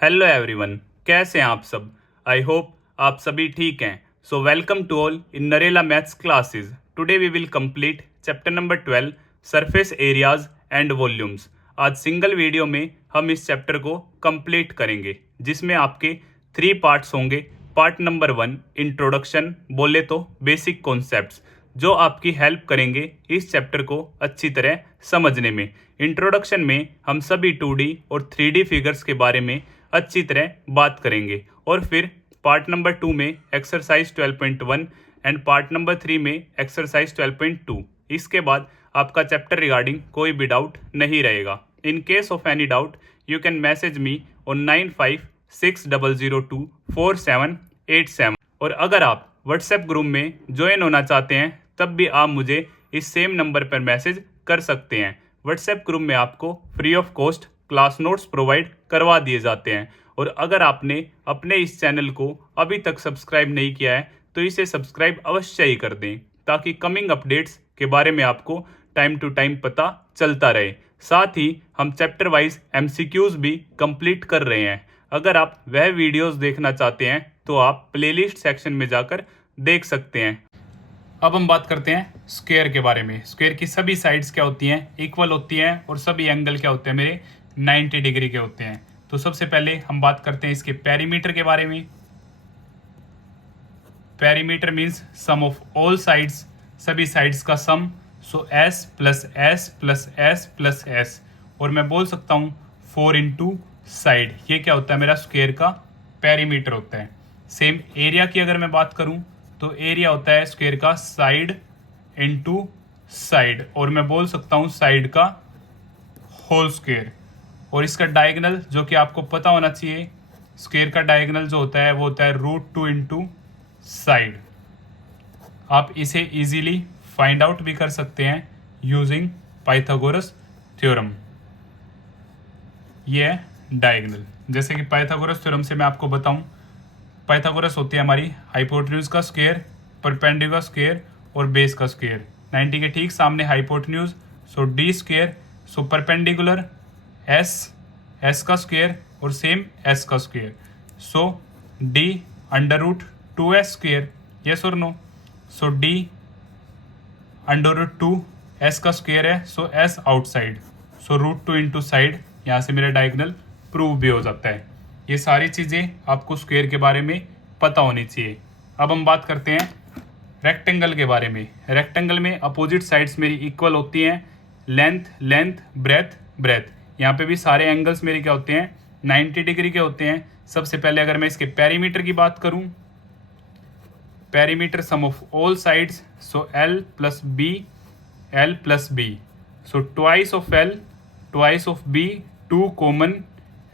Hello everyone, कैसे हैं आप सब। आई होप आप सभी ठीक हैं। So welcome to all in Narela maths classes. Today we will complete chapter number 12 surface areas and volumes. आज सिंगल वीडियो में हम इस चैप्टर को कंप्लीट करेंगे, जिसमें आपके 3 पार्ट्स होंगे। पार्ट नंबर 1 इंट्रोडक्शन, बोले तो बेसिक कॉन्सेप्ट्स, जो आपकी हेल्प करेंगे इस चैप्टर को अच्छी तरह समझने में। इंट्रोडक्शन में हम सभी 2D और 3D फिगर्स के बारे में अच्छी तरह बात करेंगे, और फिर पार्ट नंबर 2 में एक्सरसाइज 12.1 एंड पार्ट नंबर 3 में एक्सरसाइज 12.2। इसके बाद आपका चैप्टर रिगार्डिंग कोई भी डाउट नहीं रहेगा। In case of any doubt you can message me on 9560024787। और अगर आप व्हाट्सएप ग्रुप में ज्वाइन होना चाहते हैं तब भी आप मुझे इस सेम नंबर पर मैसेज कर सकते हैं। व्हाट्सएप ग्रुप में आपको free of cost class notes provide करवा दिए जाते हैं। और अगर आपने अपने इस चैनल को अभी तक सब्सक्राइब नहीं किया है तो इसे सब्सक्राइब अवश्य ही कर दें, ताकि कमिंग अपडेट्स के बारे में आपको टाइम टू टाइम पता चलता रहे। साथ ही हम चैप्टर वाइज एमसीक्यूज भी कंप्लीट कर रहे हैं। अगर आप वह वीडियोस देखना चाहते हैं तो आप प्लेलिस्ट सेक्शन में जाकर देख सकते हैं। अब हम बात करते हैं स्क्वायर के बारे में। स्क्वायर की सभी साइड्स क्या होती हैं, इक्वल होती हैं, और सभी एंगल क्या होते हैं मेरे 90 डिग्री के होते हैं। तो सबसे पहले हम बात करते हैं इसके पेरीमीटर के बारे में। Perimeter means sum of all sides, सभी साइड्स का sum. So s plus s plus s plus s, और मैं बोल सकता हूँ 4 इंटू साइड। ये क्या होता है मेरा स्क्वायर का पेरीमीटर होता है। सेम एरिया की अगर मैं बात करूँ तो एरिया होता है स्क्वायर का साइड इंटू साइड, और मैं बोल सकता हूँ साइड का होल स्क्वायर। और इसका डायगोनल जो कि आपको पता होना चाहिए, स्क्वायर का डायगोनल जो होता है वो होता है √2 इंटू साइड। आप इसे इजीली फाइंड आउट भी कर सकते हैं यूजिंग पाइथागोरस थ्योरम। ये है डायगोनल। जैसे कि पाइथागोरस थ्योरम से मैं आपको बताऊं, पाइथागोरस होती है हमारी हाइपोटेन्यूज का स्क्वायर, परपेंडिकुलर स्क्वायर और बेस का स्क्वायर। 90 के ठीक सामने hypotenuse, so the square, so perpendicular s, s का स्क्वायर और सेम एस का square, so the √2s square. Yes और नो? सो डी √2s का स्क्वायर है, so s outside, so √2 into side. यहाँ से मेरा डायगोनल प्रूव भी हो जाता है। ये सारी चीज़ें आपको स्क्वायर के बारे में पता होनी चाहिए। अब हम बात करते हैं रेक्टेंगल के बारे में। रेक्टेंगल में अपोजिट साइड्स मेरी इक्वल होती हैं, लेंथ लेंथ, ब्रेथ ब्रेथ। यहाँ पे भी सारे एंगल्स मेरे क्या होते हैं, 90 डिग्री के होते हैं। सबसे पहले अगर मैं इसके पेरीमीटर की बात करूँ, perimeter sum of all sides, so L plus b, L plus b, so twice of L twice of B, 2 common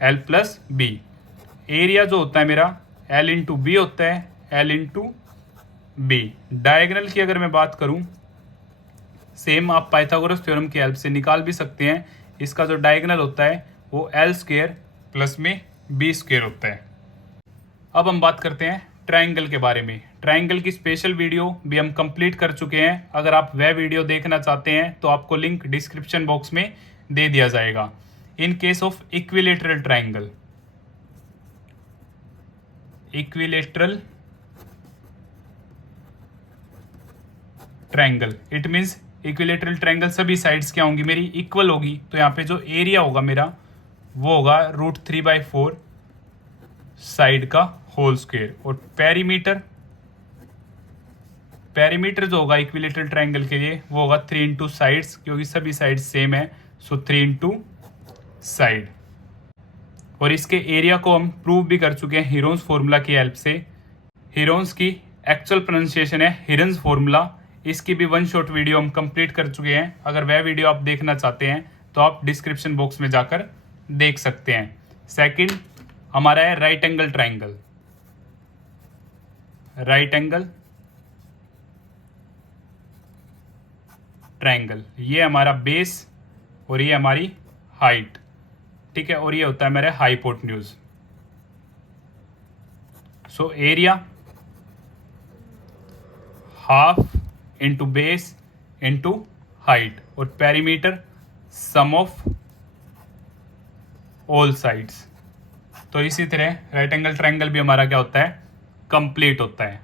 L plus b. Area जो होता है मेरा L इंटू बी होता है, L इंटू बी। डायगोनल की अगर मैं बात करूं, सेम आप पाइथागोरस थ्योरम की हेल्प से निकाल भी सकते हैं। इसका जो डायगोनल होता है वो L स्क्वायर प्लस में B स्क्वायर होता है। अब हम बात करते हैं ट्राइंगल के बारे में। ट्राइंगल की स्पेशल वीडियो भी हम कंप्लीट कर चुके हैं। अगर आप वह वीडियो देखना चाहते हैं तो आपको लिंक डिस्क्रिप्शन बॉक्स में दे दिया जाएगा। In case of equilateral triangle, equilateral triangle, it means equilateral triangle सभी साइड्स क्या होंगी मेरी, इक्वल होगी। तो यहाँ पे जो एरिया होगा मेरा वो होगा √3/4 साइड का होल स्क्वायर। और पेरीमीटर, पेरीमीटर जो होगा इक्विलेटरल ट्राइंगल के लिए वो होगा 3 इंटू साइड्स, क्योंकि सभी साइड्स सेम है, सो 3 इंटू साइड। और इसके एरिया को हम प्रूव भी कर चुके हैं हीरोन्स फॉर्मूला की हेल्प से। हीरोन्स की एक्चुअल प्रोनाउंसिएशन है हिरन्स फॉर्मूला। इसकी भी 1 शॉट वीडियो हम कंप्लीट कर चुके हैं। अगर वह वीडियो आप देखना चाहते हैं तो आप डिस्क्रिप्शन बॉक्स में जाकर देख सकते हैं। सेकंड हमारा है right angle triangle. Right angle triangle, ये हमारा बेस और ये हमारी हाइट, ठीक है, और ये होता है मेरा hypotenuse. So area half into base into height, और perimeter sum of all sides. तो इसी तरह राइट एंगल ट्रायंगल भी हमारा क्या होता है, कंप्लीट होता है।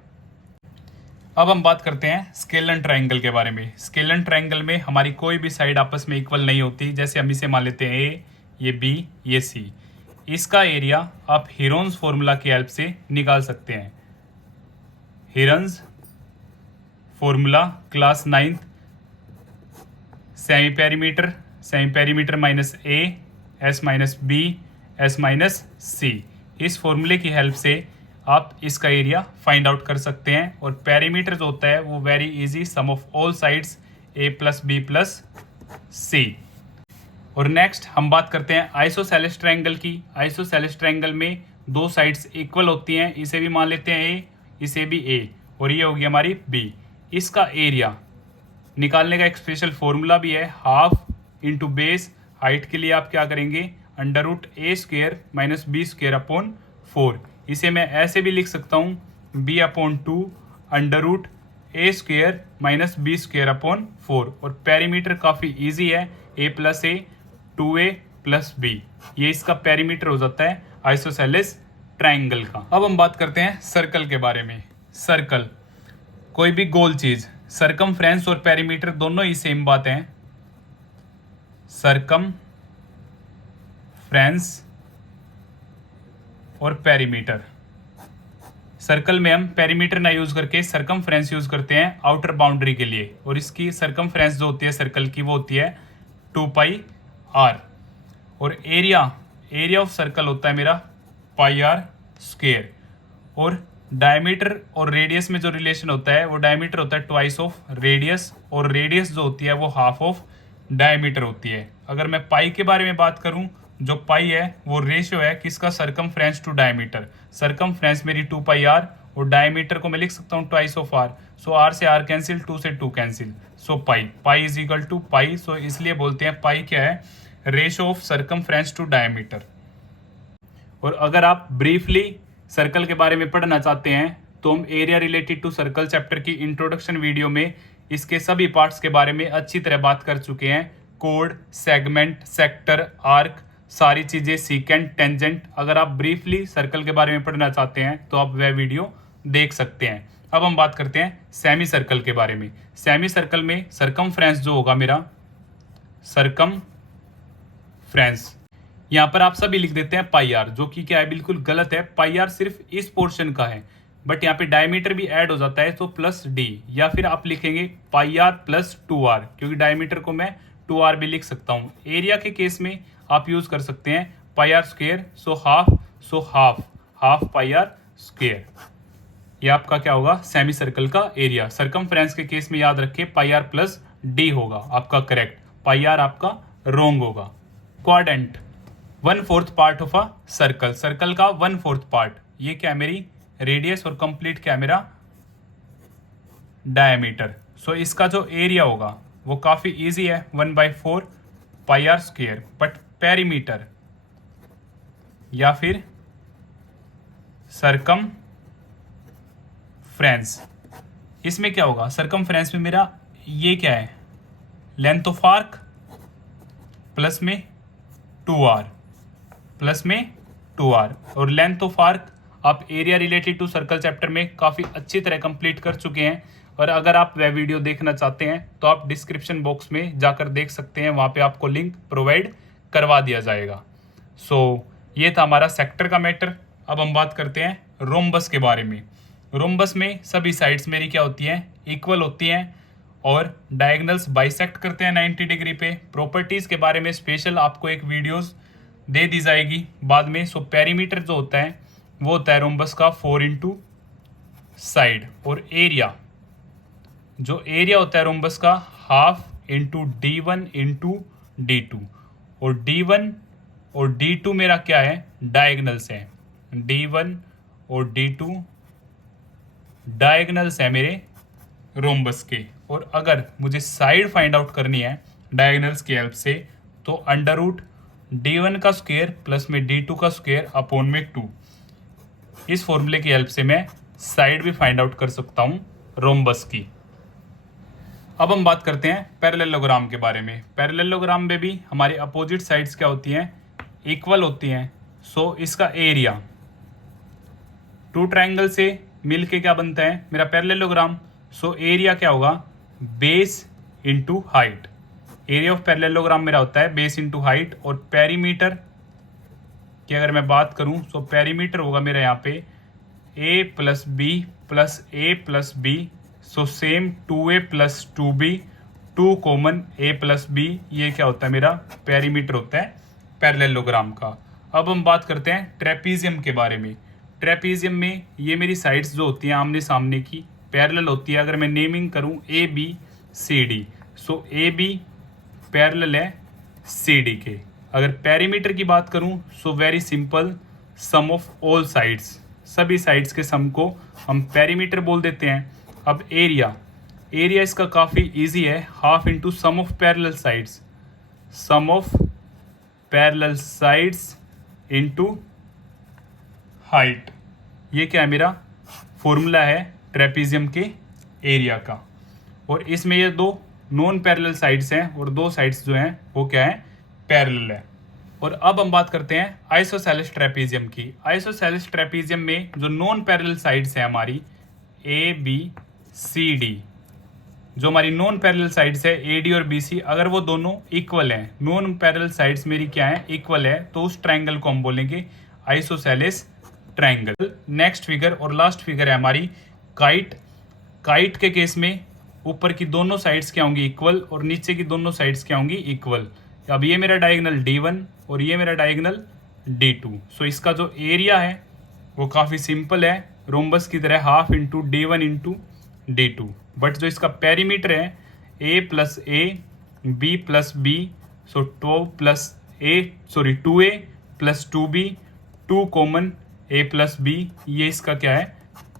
अब हम बात करते हैं स्केलन ट्रायंगल के बारे में। स्केलन ट्रायंगल में हमारी कोई भी साइड आपस में इक्वल नहीं होती। जैसे हम इसे मान लेते हैं ए, ये बी, ये सी। इसका एरिया आप हीरोन्स फॉर्मूला की हेल्प से निकाल सकते हैं। Heron's formula class 9th, semi perimeter minus a, s minus b, s minus c. इस फॉर्मूले की हेल्प से आप इसका एरिया फाइंड आउट कर सकते हैं। और पेरीमीटर जो होता है वो very easy, sum of all sides a plus b plus c. और नेक्स्ट हम बात करते हैं आइसोसेलेस ट्रायंगल की। आइसोसेलेस ट्रायंगल में दो साइड्स इक्वल होती हैं। इसे भी मान लेते हैं ए, इसे भी ए, और ये होगी हमारी बी। इसका एरिया निकालने का एक स्पेशल फॉर्मूला भी है, हाफ इंटू बेस। हाइट के लिए आप क्या करेंगे, under root a square minus b square upon 4। इसे मैं ऐसे भी लिख सकता हूँ, b upon 2 under root a square minus b square upon 4। और पेरीमीटर काफ़ी इजी है, a plus a, 2a plus b. ये इसका पेरीमीटर हो जाता है आइसोसेलेस ट्रायंगल का। अब हम बात करते हैं सर्कल के बारे में। सर्कल कोई भी गोल चीज़, सरकमफ्रेंस और पेरीमीटर दोनों ही सेम बात हैं। सरकमफ्रेंस और पेरीमीटर। सर्कल में हम पेरीमीटर ना यूज करके सरकमफ्रेंस यूज करते हैं आउटर बाउंड्री के लिए। और इसकी सरकमफ्रेंस जो होती है सर्कल की वो होती है 2πr। और एरिया ऑफ सर्कल होता है मेरा πr स्क्वेयर। और डायमीटर और रेडियस में जो रिलेशन होता है वो डायमीटर होता है ट्वाइस ऑफ रेडियस, और रेडियस जो होती है वो हाफ ऑफ डायमीटर होती है। अगर मैं पाई के बारे में बात करूं, जो पाई है वो रेशियो है किसका, सरकमफ्रेंस टू डायमीटर। सरकमफ्रेंस मेरी 2πr और डायमीटर को मैं लिख सकता हूँ twice of r। So r से r कैंसिल, 2 से 2 cancel, so pi is equal to pi. So इसलिए बोलते हैं पाई क्या है, ratio of circumference to diameter. और अगर आप ब्रीफली सर्कल के बारे में पढ़ना चाहते हैं तो हम area related to circle chapter की इंट्रोडक्शन वीडियो में इसके सभी पार्ट्स के बारे में अच्छी तरह बात कर चुके हैं। कोड, सेगमेंट, सेक्टर, आर्क, सारी चीज़ें, सीकेंट, टेंजेंट। अगर आप ब्रीफली सर्कल के बारे में पढ़ना चाहते हैं तो आप वह वीडियो देख सकते हैं। अब हम बात करते हैं सेमी सर्कल के बारे में। सेमी सर्कल में सरकमफ्रेंस जो होगा मेरा, सरकमफ्रेंस यहाँ पर आप सभी लिख देते हैं πr, जो कि क्या है, बिल्कुल गलत है। πr सिर्फ इस पोर्शन का है, बट यहाँ पे डायमीटर भी ऐड हो जाता है तो प्लस d, या फिर आप लिखेंगे πr प्लस 2r, क्योंकि डायमीटर को मैं 2r भी लिख सकता हूँ। एरिया के केस में आप यूज कर सकते हैं πr square, so half πr square. ये आपका क्या होगा, सेमी सर्कल का एरिया। सरकमफ्रेंस के केस में याद रखें πr प्लस d होगा आपका करेक्ट, πr आपका रॉन्ग होगा। Quadrant 1/4 part of a circle. Circle का 1/4 पार्ट, ये क्या है मेरी रेडियस, और कंप्लीट क्या है मेरा डायमीटर। सो इसका जो एरिया होगा वो काफ़ी इजी है, 1/4 πr स्क्वेयर। बट पेरीमीटर या फिर सरकमफ्रेंस, इसमें क्या होगा, सरकमफ्रेंस में मेरा ये क्या है, लेंथ ऑफ आर्क प्लस में 2r और लेंथ ऑफ आर्क आप area related to circle chapter में काफ़ी अच्छी तरह कंप्लीट कर चुके हैं। और अगर आप वह वीडियो देखना चाहते हैं तो आप डिस्क्रिप्शन बॉक्स में जाकर देख सकते हैं, वहाँ पे आपको लिंक प्रोवाइड करवा दिया जाएगा। सो ये था हमारा सेक्टर का मैटर। अब हम बात करते हैं रोम्बस के बारे में। रोम्बस में सभी साइड्स मेरी क्या होती हैं, इक्वल होती हैं, और डायगोनल्स बाइसेक्ट करते हैं 90 डिग्री पे। प्रॉपर्टीज़ के बारे में स्पेशल आपको एक वीडियोस दे दी जाएगी बाद में। सो पेरीमीटर जो होता है वो होता है रोम्बस का 4 इंटू साइड, और एरिया होता है रोम्बस का half into d1 into d2। और d1 और d2 मेरा क्या है, डायगोनल्स है। d1 और d2 डायगोनल्स है मेरे रोम्बस के। और अगर मुझे साइड फाइंड आउट करनी है डायगोनल्स की हेल्प से, तो अंडर रूट d1 का स्क्वायर प्लस में d2 का स्क्वायर अपॉन में 2, इस फॉर्मूले की हेल्प से मैं साइड भी फाइंड आउट कर सकता हूँ रोम्बस की। अब हम बात करते हैं पैरेललोग्राम के बारे में। पैरेललोग्राम में भी हमारी अपोजिट साइड्स क्या होती हैं, इक्वल होती हैं। सो इसका एरिया, टू ट्रायंगल से मिल के क्या बनता है मेरा पैरेललोग्राम। सो एरिया क्या होगा, base into height. Area of parallelogram मेरा होता है बेस इंटू हाइट। और पेरीमीटर की अगर मैं बात करूं तो पेरीमीटर होगा मेरा यहाँ पे a plus b plus a plus b. So same 2a plus 2b, 2 common a plus b, ये क्या होता है मेरा पेरीमीटर होता है पैरेललोग्राम का। अब हम बात करते हैं ट्रेपीजियम के बारे में। ट्रेपीजियम में ये मेरी साइड्स जो होती हैं आमने सामने की पैरेलल होती है। अगर मैं नेमिंग करूं A B C D, so A B parallel है सी डी के। अगर पेरीमीटर की बात करूं so very simple, sum of all sides, सभी साइड्स के सम को हम पेरीमीटर बोल देते हैं। अब एरिया, एरिया इसका काफ़ी इजी है, half into sum of parallel sides, sum of parallel sides into height. ये क्या है मेरा फॉर्मूला है ट्रेपीजियम के एरिया का। और इसमें ये दो नॉन पैरेलल साइड्स हैं और दो साइड्स जो हैं वो क्या है पैरेलल है। और अब हम बात करते हैं आइसोसेलेस ट्रेपीजियम की। आइसोसेलेस ट्रेपीजियम में जो नॉन पैरेलल साइड्स हैं हमारी ए बी सी डी, जो हमारी नॉन पैरेलल साइड्स है ए डी और बी सी, अगर वो दोनों इक्वल हैं, नॉन पैरेलल साइड्स मेरी क्या है इक्वल है, तो उस ट्रायंगल को हम बोलेंगे आइसोसेलेस ट्रायंगल। नेक्स्ट फिगर और लास्ट फिगर है हमारी काइट। काइट के केस में ऊपर की दोनों साइड्स क्या होंगी इक्वल और नीचे की दोनों साइड्स क्या होंगी इक्वल। अब ये मेरा डायगोनल D1 और ये मेरा डायगोनल D2। सो इसका जो एरिया है वो काफ़ी सिंपल है, रोम्बस की तरह half into D1 into D2। But जो इसका पेरीमीटर है A plus A B plus B, so 2A plus 2B, 2 common A plus B, ये इसका क्या है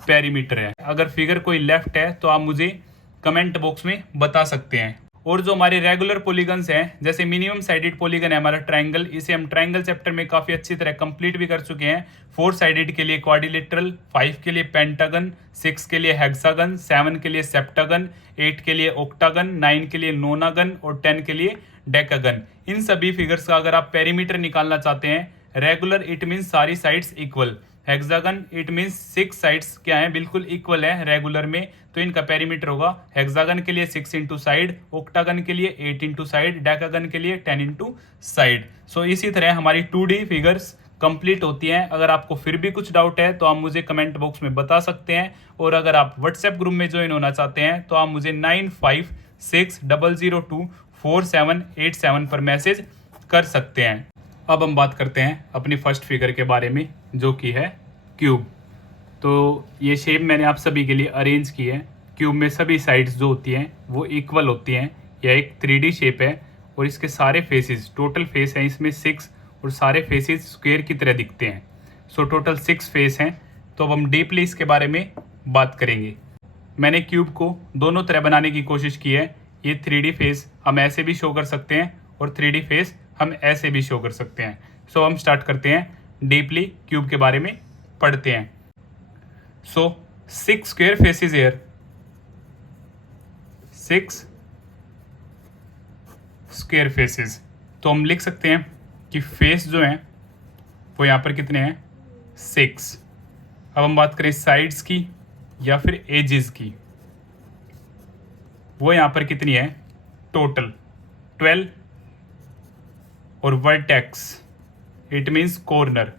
पेरीमीटर है। अगर फिगर कोई लेफ्ट है तो आप मुझे कमेंट बॉक्स में बता सकते हैं। और जो हमारे रेगुलर पॉलीगन्स हैं, जैसे मिनिमम साइडेड पॉलीगन है हमारा ट्रायंगल, इसे हम ट्रायंगल चैप्टर में काफ़ी अच्छी तरह कंप्लीट भी कर चुके हैं। 4 साइडेड के लिए क्वाड्रिलेटरल, 5 के लिए पेंटागन, 6 के लिए हेक्सागन, 7 के लिए सेप्टागन, 8 के लिए ऑक्टागन, 9 के लिए नोनागन और 10 के लिए डेकागन। इन सभी फिगर्स का अगर आप पेरीमीटर निकालना चाहते हैं, रेगुलर इट मीन्स सारी sides equal, hexagon it means 6 sides क्या है बिल्कुल इक्वल है रेगुलर में, तो इनका पेरीमीटर होगा हेक्सागन के लिए 6 इंटू साइड, ऑक्टागन के लिए 8 इंटू साइड, डेकागन के लिए 10 इंटू साइड। सो इसी तरह हमारी 2D फिगर्स कंप्लीट होती हैं। अगर आपको फिर भी कुछ डाउट है तो आप मुझे कमेंट बॉक्स में बता सकते हैं। और अगर आप व्हाट्सएप ग्रुप में ज्वाइन होना चाहते हैं तो आप मुझे 9560024787 पर मैसेज कर सकते हैं। अब हम बात करते हैं अपनी फर्स्ट फिगर के बारे में, जो कि है क्यूब। तो ये शेप मैंने आप सभी के लिए अरेंज की है। क्यूब में सभी साइड्स जो होती हैं वो इक्वल होती हैं। यह एक 3D शेप है और इसके सारे फेसेस, टोटल फेस हैं इसमें 6 और सारे फेसेस स्क्वायर की तरह दिखते हैं। सो टोटल 6 फेस हैं। तो अब हम डीपली इसके बारे में बात करेंगे। मैंने क्यूब को दोनों तरह बनाने की कोशिश की है। ये 3D फेस हम ऐसे भी शो कर सकते हैं और 3D फेस हम ऐसे भी शो कर सकते हैं। सो हम स्टार्ट करते हैं, डीपली क्यूब के बारे में पढ़ते हैं। So 6 square faces here, 6 square faces. तो हम लिख सकते हैं कि फेस जो हैं वो यहाँ पर कितने हैं 6। अब हम बात करें साइड्स की या फिर एजेस की, वो यहाँ पर कितनी है टोटल 12 और वर्टेक्स इट मीन्स कॉर्नर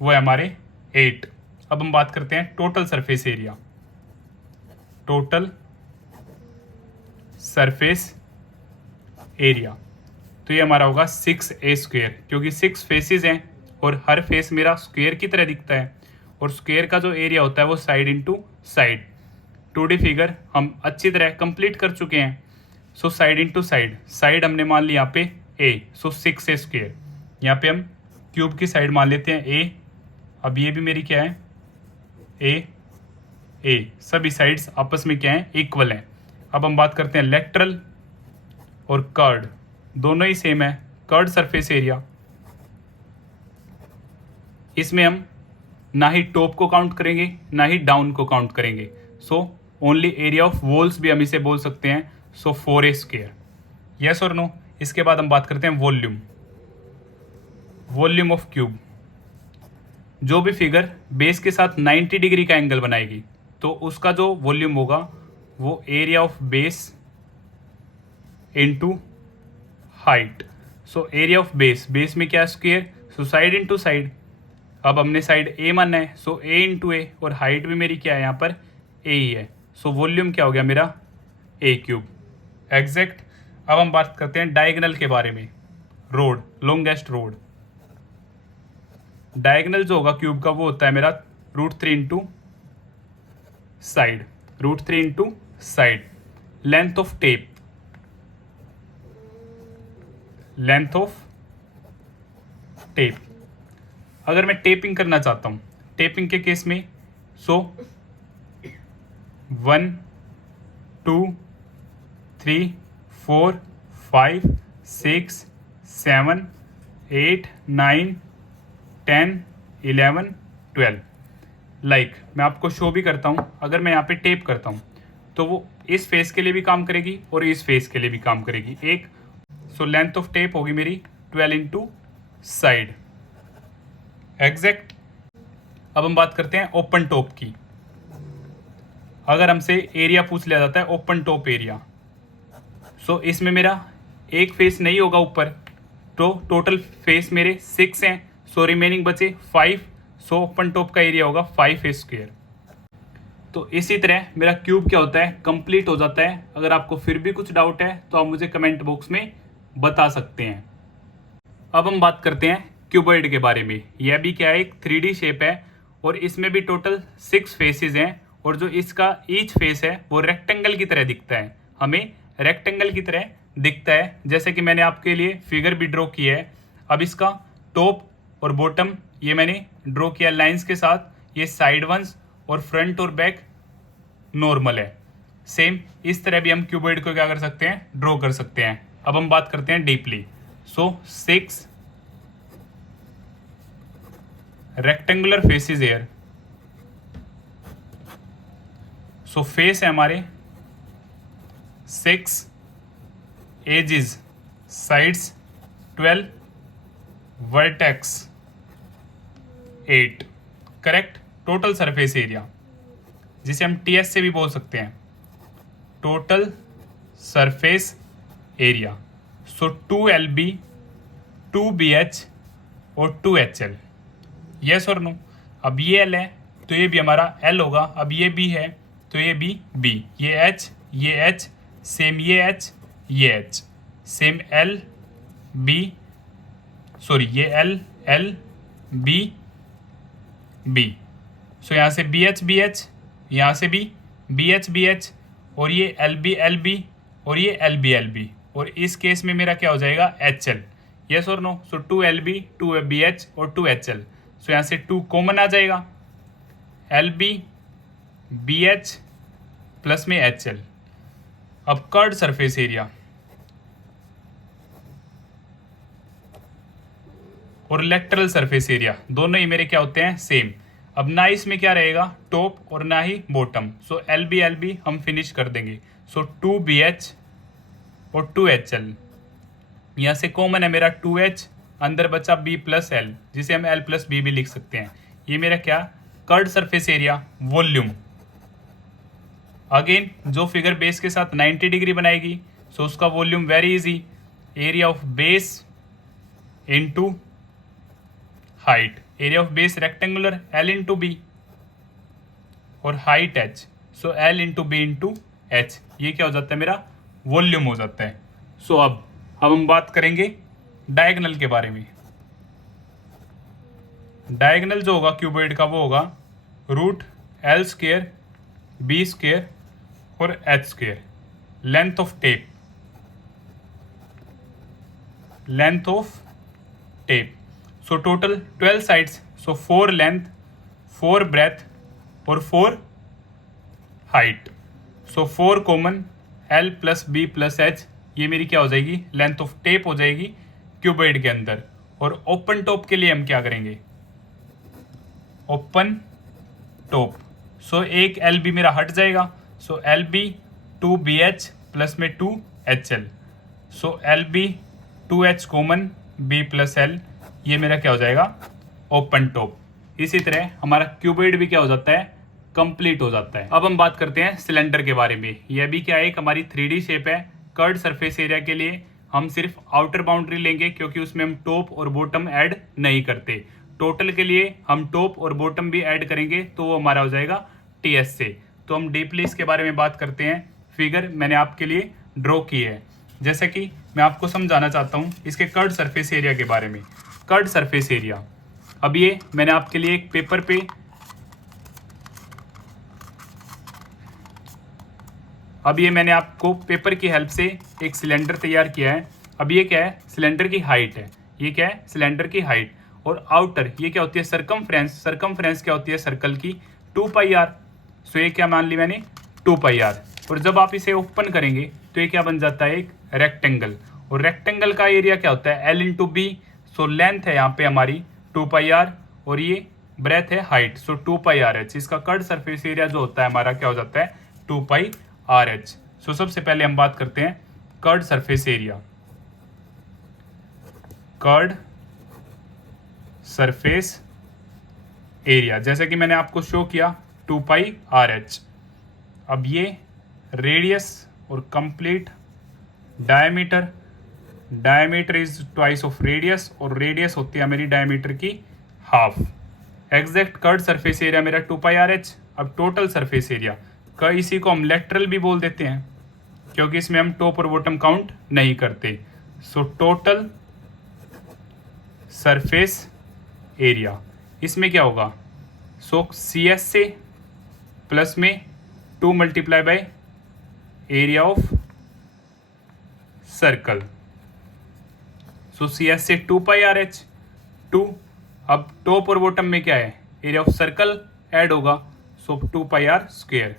वो है हमारे 8। अब हम बात करते हैं total surface area. Total surface area तो ये हमारा होगा 6a स्क्वायर, क्योंकि 6 फेसेस हैं और हर फेस मेरा स्क्वायर की तरह दिखता है और स्क्वायर का जो एरिया होता है वो side into side. 2D figure हम अच्छी तरह कंप्लीट कर चुके हैं। So side into side, side हमने मान ली यहाँ पे a, सो 6a स्क्वायर। यहाँ पे हम क्यूब की साइड मान लेते हैं a। अब ये भी मेरी क्या है a, सभी साइड्स आपस में क्या है इक्वल हैं। अब हम बात करते हैं लेटरल और कर्ड, दोनों ही सेम है। कर्ड सरफेस एरिया, इसमें हम ना ही टॉप को काउंट करेंगे ना ही डाउन को काउंट करेंगे। So only area of walls भी हम इसे बोल सकते हैं। सो 4a स्क्वायर, यस और नो। इसके बाद हम बात करते हैं वॉल्यूम, वॉल्यूम ऑफ क्यूब। जो भी फिगर बेस के साथ 90 डिग्री का एंगल बनाएगी तो उसका जो वॉल्यूम होगा वो area of base into height. So area of base में क्या square, so side into side. अब हमने साइड ए माना है, सो ए इंटू ए, और हाइट भी मेरी क्या है यहाँ पर ए ही है। सो वॉल्यूम क्या हो गया मेरा ए क्यूब एग्जैक्ट। अब हम बात करते हैं डायगोनल के बारे में। रोड, लॉन्गेस्ट रोड, डायगोनल जो होगा क्यूब का वो होता है मेरा √3 into side, √3 into side. Length of tape, length of tape, अगर मैं टेपिंग करना चाहता हूँ टेपिंग के केस में, सो 1 2 3 4 5 6 7 8 9 10 11 12। लाइक मैं आपको शो भी करता हूँ, अगर मैं यहाँ पे टेप करता हूँ तो वो इस फेस के लिए भी काम करेगी और इस फेस के लिए भी काम करेगी एक। सो लेंथ ऑफ टेप होगी मेरी 12 इंटू साइड एग्जैक्ट। अब हम बात करते हैं ओपन टॉप की। अगर हमसे एरिया पूछ लिया जाता है ओपन टॉप एरिया, सो इसमें मेरा एक फेस नहीं होगा ऊपर, तो टोटल फेस मेरे 6 हैं, सो रिमेनिंग बचे 5। सो ओपन टॉप का एरिया होगा 5 स्क्वायर। तो इसी तरह मेरा क्यूब क्या होता है कंप्लीट हो जाता है। अगर आपको फिर भी कुछ डाउट है तो आप मुझे कमेंट बॉक्स में बता सकते हैं। अब हम बात करते हैं क्यूबॉइड के बारे में। यह भी क्या है, एक 3D शेप है और इसमें भी टोटल 6 फेसेस हैं, और जो इसका ईच फेस है वो रेक्टेंगल की तरह दिखता है, हमें रेक्टेंगल की तरह दिखता है, जैसे कि मैंने आपके लिए फिगर भी ड्रॉ किया है। अब इसका टॉप और बॉटम ये मैंने ड्रॉ किया लाइंस के साथ, ये साइड वंस और फ्रंट और बैक नॉर्मल है। सेम इस तरह भी हम क्यूबॉइड को क्या कर सकते हैं, ड्रॉ कर सकते हैं। अब हम बात करते हैं deeply. So 6 rectangular faces are. So face है हमारे 6, edges sides 12, vertex 8। Correct. Total surface area, जिसे हम टीएस से भी बोल सकते हैं, टोटल सरफेस एरिया। सो 2LB 2BH और 2HL। यस और नो। अब ये L है तो ये भी हमारा L होगा, अब ये B है तो ये भी B, ये H सेम, ये H ये H same, L B sorry ये L B B। सो यहाँ से BH यहाँ से भी BH और ये LB और ये LB और इस केस में मेरा क्या हो जाएगा HL। यस और नो। सो 2LB 2BH और 2HL। सो यहाँ से 2 कॉमन आ जाएगा, LB BH प्लस में HL। अब कर्ड सरफेस एरिया और लेटरल सरफेस एरिया दोनों ही मेरे क्या होते हैं सेम। अब ना इसमें क्या रहेगा टॉप और ना ही बॉटम। सो LB हम फिनिश कर देंगे। सो 2BH और 2HL, यहाँ से कॉमन है मेरा 2H, अंदर बचा B प्लस L, जिसे हम L प्लस B भी लिख सकते हैं। ये मेरा क्या curved surface area volume. Again जो फिगर बेस के साथ 90 डिग्री बनाएगी सो उसका volume very easy, area of base into height. Area of base rectangular L into b और height H, so L into b into H। ये क्या हो जाता है मेरा वॉल्यूम हो जाता है। सो अब हम बात करेंगे डायगोनल के बारे में। डायगोनल जो होगा क्यूबॉइड का वो होगा √L² B² और H²। Length of tape, length of tape, so total 12 sides, so 4 length 4 breadth और 4 height. So 4 common L plus B plus H, ये मेरी क्या हो जाएगी लेंथ ऑफ टेप हो जाएगी क्यूबॉइड के अंदर। और ओपन टॉप के लिए हम क्या करेंगे, ओपन टॉप, सो एक LB मेरा हट जाएगा, सो LB 2BH प्लस में 2HL। सो LB 2H common B plus L, ये मेरा क्या हो जाएगा ओपन टॉप। इसी तरह हमारा क्यूबॉइड भी क्या हो जाता है, कंप्लीट हो जाता है। अब हम बात करते हैं सिलेंडर के बारे में। यह भी क्या है, एक हमारी 3D शेप है। कर्ड सरफेस एरिया के लिए हम सिर्फ आउटर बाउंड्री लेंगे क्योंकि उसमें हम टॉप और बॉटम ऐड नहीं करते। टोटल के लिए हम टॉप और बॉटम भी ऐड करेंगे तो वो हमारा हो जाएगा TS से। तो हम डीपली इसके बारे में बात करते हैं। फिगर मैंने आपके लिए ड्रॉ की है। जैसे कि मैं आपको समझाना चाहता हूँ इसके कर्ड सरफेस एरिया के बारे में। कर्ड सरफेस एरिया, अब ये मैंने आपके लिए एक पेपर पे मैंने आपको पेपर की हेल्प से एक सिलेंडर तैयार किया है। अब ये क्या है, सिलेंडर की हाइट है। ये क्या है, सिलेंडर की हाइट। और आउटर ये क्या होती है, सरकमफ्रेंस। सरकमफ्रेंस क्या होती है, सर्कल की 2πr। सो ये क्या मान ली मैंने, 2πr। और जब आप इसे ओपन करेंगे तो ये क्या बन जाता है, एक रेक्टेंगल। और रेक्टेंगल का एरिया क्या होता है, L/B। सो लेंथ है यहाँ पे हमारी 2πr और ये ब्रेथ है हाइट, सो 2πrh। इसका कर्ड सरफेस एरिया जो होता है हमारा क्या हो जाता है, 2πrh। सो सबसे पहले हम बात करते हैं curd surface area. Curd surface area जैसे कि मैंने आपको शो किया 2πrh। अब ये रेडियस और complete diameter, diameter is twice of radius और रेडियस होती है मेरी डायमीटर की half. Exact curd surface area मेरा 2πrh। अब टोटल सरफेस एरिया का, इसी को हम लेटरल भी बोल देते हैं क्योंकि इसमें हम टॉप और बॉटम काउंट नहीं करते। सो टोटल सरफेस एरिया, इसमें क्या होगा, सो CS से प्लस में 2 multiply by area of circle. So CS से 2πrh 2। अब टॉप और बॉटम में क्या है, एरिया ऑफ सर्कल ऐड होगा, सो 2πr²।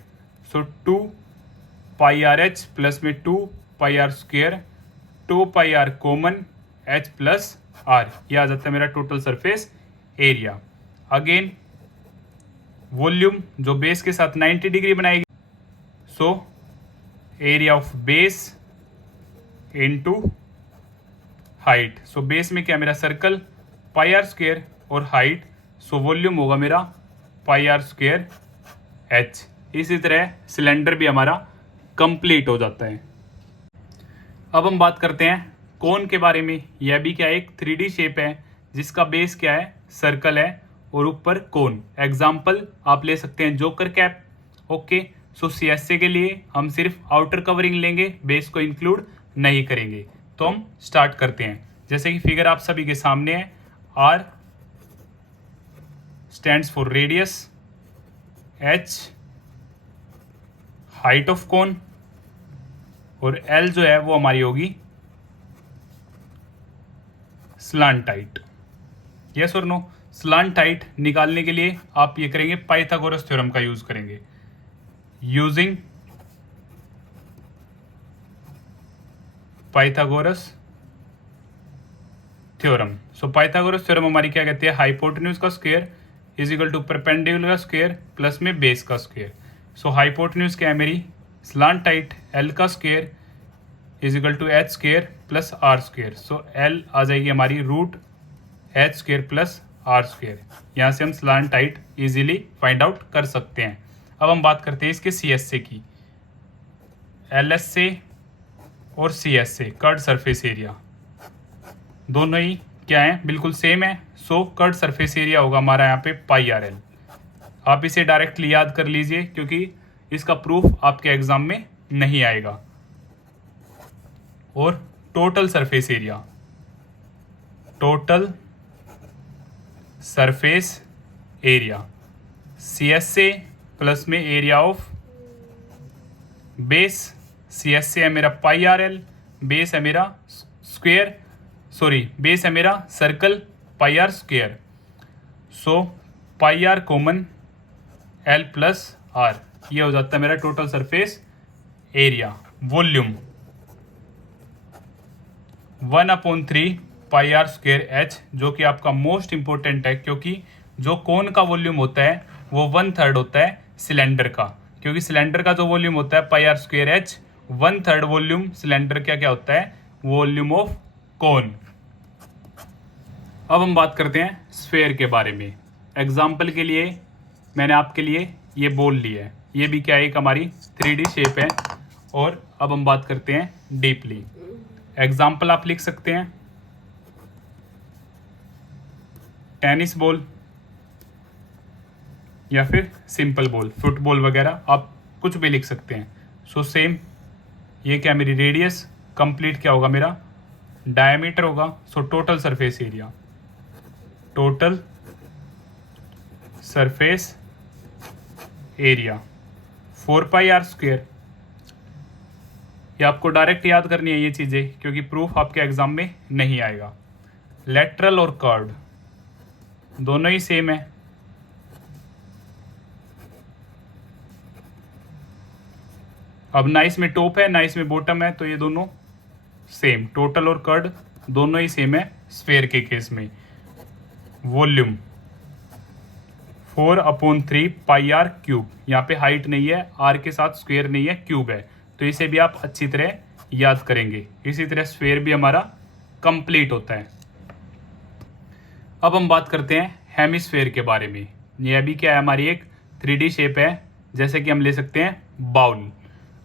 सो 2πrh प्लस में 2πr², 2πr common, h plus r, ये आ जाता है मेरा total surface area. Again volume जो बेस के साथ 90 डिग्री बनाएगी, so area of base into height. So base में क्या मेरा सर्कल πr² और हाइट, सो वॉल्यूम होगा मेरा πr²h। इसी तरह सिलेंडर भी हमारा कंप्लीट हो जाता है। अब हम बात करते हैं कोन के बारे में। यह भी क्या है, एक 3D शेप है जिसका बेस क्या है, सर्कल है और ऊपर कोन। एग्जाम्पल आप ले सकते हैं जोकर कैप। ओके, सो CSA के लिए हम सिर्फ आउटर कवरिंग लेंगे, बेस को इंक्लूड नहीं करेंगे। तो हम स्टार्ट करते हैं। जैसे कि फिगर आप सभी के सामने है। R stands for radius, H height of cone और L जो है वो हमारी होगी स्लांट हाइट। यस और नो, स्लांट हाइट निकालने के लिए आप ये करेंगे, पाइथागोरस थ्योरम का यूज करेंगे। Using Pythagoras theorem. So Pythagoras theorem हमारी क्या कहती है, हाइपोटेन्यूज का square is equal to perpendicular का स्क्वायर प्लस में बेस का स्क्वायर। सो हाइपोटेन्यूज क्या है मेरी, स्लांट हाइट L का square is equal to h² plus r²। So L आ जाएगी हमारी रूट h² प्लस r²। यहाँ से हम slant height easily find out कर सकते हैं। अब हम बात करते हैं इसके CSA की। LSA और CSA कर्ड सरफेस एरिया दोनों ही क्या है, बिल्कुल सेम है। सो कर्ड सरफेस एरिया होगा हमारा यहाँ पे πrl। आप इसे डायरेक्टली याद कर लीजिए क्योंकि इसका प्रूफ आपके एग्जाम में नहीं आएगा। और total surface area, total surface area CSA plus में एरिया ऑफ बेस। CSA है मेरा πrl, बेस है मेरा स्क्वायर, सॉरी बेस है मेरा सर्कल πr²। सो πr common L plus r, ये हो जाता है मेरा total surface area. Volume 1/3 πr²h, जो कि आपका मोस्ट इंपॉर्टेंट है क्योंकि जो कोन का वॉल्यूम होता है वो 1/3 होता है सिलेंडर का। क्योंकि सिलेंडर का जो वॉल्यूम होता है πr²h, 1/3 वॉल्यूम सिलेंडर का क्या होता है, वॉल्यूम ऑफ कोन। अब हम बात करते हैं स्फेयर के बारे में। एग्जाम्पल के लिए मैंने आपके लिए ये बॉल ली है, ये भी क्या है, एक हमारी 3D शेप है। और अब हम बात करते हैं डीपली। एग्जाम्पल आप लिख सकते हैं टेनिस बॉल या फिर सिंपल बॉल, फुटबॉल वगैरह आप कुछ भी लिख सकते हैं। सो सेम, ये क्या मेरी रेडियस, कंप्लीट क्या होगा मेरा डायमीटर होगा। सो total surface area, total surface area 4πr²। ये आपको डायरेक्ट याद करनी है ये चीज़ें, क्योंकि प्रूफ आपके एग्जाम में नहीं आएगा। लेटरल और कर्व्ड दोनों ही सेम है। अब ना इसमें टॉप है ना इसमें बॉटम है, तो ये दोनों सेम, टोटल और कर्ड दोनों ही सेम है स्फेयर के केस में। Volume 4/3πr³। यहाँ पे हाइट नहीं है, आर के साथ स्क्वायर नहीं है, क्यूब है, तो इसे भी आप अच्छी तरह याद करेंगे। इसी तरह स्फेयर भी हमारा कंप्लीट होता है। अब हम बात करते हैं हेमिस्फेयर के बारे में। यह भी क्या है, हमारी एक 3D शेप है, जैसे कि हम ले सकते हैं बाउल।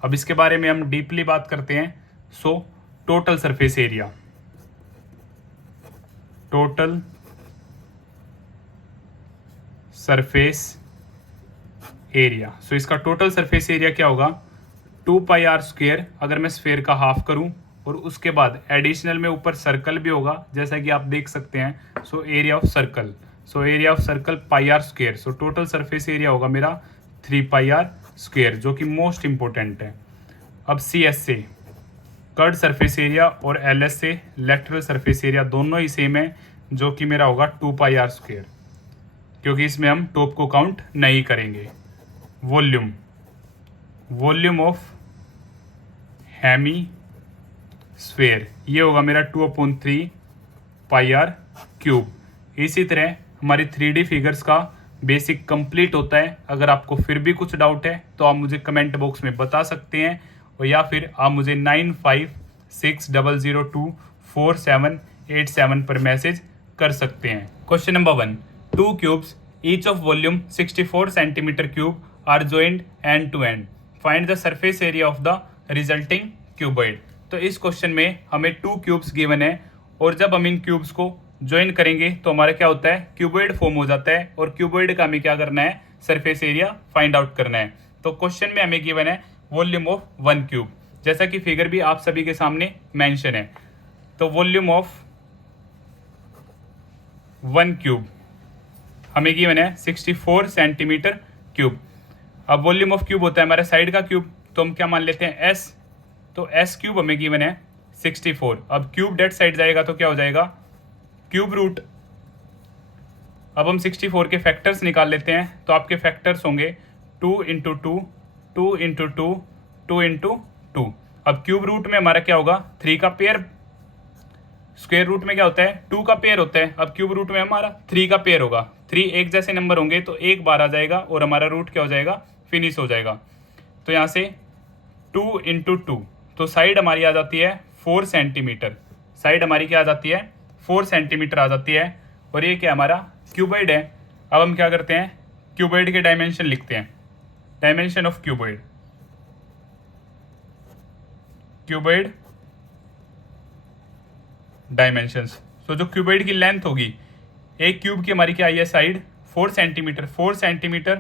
अब इसके बारे में हम डीपली बात करते हैं। So total surface area, total surface area. So इसका टोटल सरफेस एरिया क्या होगा 2πr²। अगर मैं स्फेयर का हाफ करूं और उसके बाद एडिशनल में ऊपर सर्कल भी होगा, जैसा कि आप देख सकते हैं। So area of circle, so area of circle πr²। So total surface area होगा मेरा 3πr², जो कि मोस्ट इंपॉर्टेंट है। अब CS से कर्ड सरफेस एरिया और LS से लेटरल सरफेस एरिया दोनों ही सेम है, जो कि मेरा होगा 2πr², क्योंकि इसमें हम टॉप को काउंट नहीं करेंगे। वॉल्यूम, वॉल्यूम ऑफ हेमिस्फेयर, ये होगा मेरा 2/3πr³। इसी तरह हमारी 3D फिगर्स का बेसिक कंप्लीट होता है। अगर आपको फिर भी कुछ डाउट है तो आप मुझे कमेंट बॉक्स में बता सकते हैं, और या फिर आप मुझे 9560024787 पर मैसेज कर सकते हैं। Question number 1, 2 cubes each of volume 64 centimetre cube are joined and to end, find the surface area of the resulting cuboid. तो इस क्वेश्चन में हमें 2 क्यूब्स गिवन है, और जब हम इन क्यूब्स को ज्वाइन करेंगे तो हमारा क्या होता है, क्यूबॉइड फॉर्म हो जाता है। और क्यूबॉइड का हमें क्या करना है, सरफेस एरिया फाइंड आउट करना है। तो क्वेश्चन में हमें गिवन है वॉल्यूम ऑफ 1 क्यूब, जैसा कि फिगर भी आप सभी के सामने मेंशन है। तो वॉल्यूम ऑफ 1 क्यूब हमें गिवन है 64 सेंटीमीटर क्यूब। अब वॉल्यूम ऑफ क्यूब होता है हमारे साइड का क्यूब, तो हम क्या मान लेते हैं S। तो S क्यूब हमें गिवन है 64। अब क्यूब डेट साइड जाएगा तो क्या हो जाएगा, क्यूब रूट। अब हम 64 के फैक्टर्स निकाल लेते हैं, तो आपके फैक्टर्स होंगे 2 × 2, 2 × 2, 2 × 2। अब क्यूब रूट में हमारा क्या होगा, 3 का पेयर। स्क्वायर रूट में क्या होता है, 2 का पेयर होता है। अब क्यूब रूट में हमारा 3 का पेयर होगा। 3 एक जैसे नंबर होंगे तो एक बार आ जाएगा और हमारा रूट क्या हो जाएगा, फिनिश हो जाएगा। तो यहाँ से 2 × 2, तो साइड हमारी आ जाती है 4 सेंटीमीटर। साइड हमारी क्या आ जाती है, 4 सेंटीमीटर आ जाती है। और ये क्या हमारा क्यूबॉइड है। अब हम क्या करते हैं, क्यूबॉइड के डायमेंशन लिखते हैं। Dimension of cuboid, cuboid dimensions. तो जो क्यूबॉइड की लेंथ होगी, एक क्यूब की हमारी क्या आई है side 4 centimetre, 4 centimetre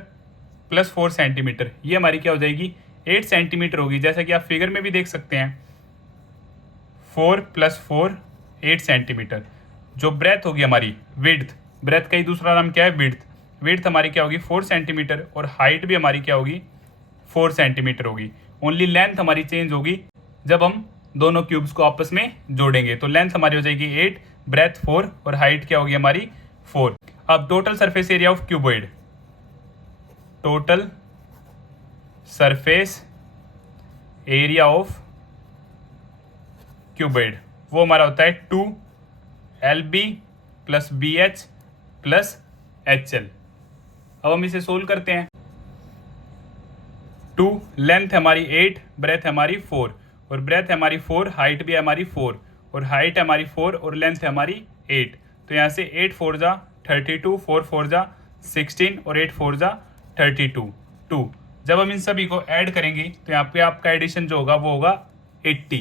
plus 4 centimetre, ये हमारी क्या हो जाएगी 8 सेंटीमीटर होगी। जैसा कि आप फिगर में भी देख सकते हैं, 4 + 4 8 सेंटीमीटर। जो ब्रेथ होगी हमारी विड्थ, ब्रेथ का ही दूसरा नाम क्या है, विड्थ। विड्थ हमारी क्या होगी 4 सेंटीमीटर, और हाइट भी हमारी क्या होगी 4 सेंटीमीटर होगी। ओनली लेंथ हमारी चेंज होगी जब हम दोनों क्यूब्स को आपस में जोड़ेंगे। तो लेंथ हमारी हो जाएगी 8, ब्रेथ 4 और हाइट क्या होगी हमारी 4। अब total surface area of cuboid, total surface area of cuboid, वो हमारा होता है 2LB + BH + HL। अब हम इसे सोल्व करते हैं। 2 लेंथ हमारी 8, ब्रेथ हमारी 4, और ब्रेथ हमारी 4, हाइट भी हमारी 4, और हाइट हमारी 4 और लेंथ हमारी 8। तो यहाँ से 8 × 4 = 32, 4 × 4 = 16 और 8 4 जा 32 2। जब हम इन सभी को ऐड करेंगे तो यहाँ पे आपका एडिशन जो होगा वो होगा 80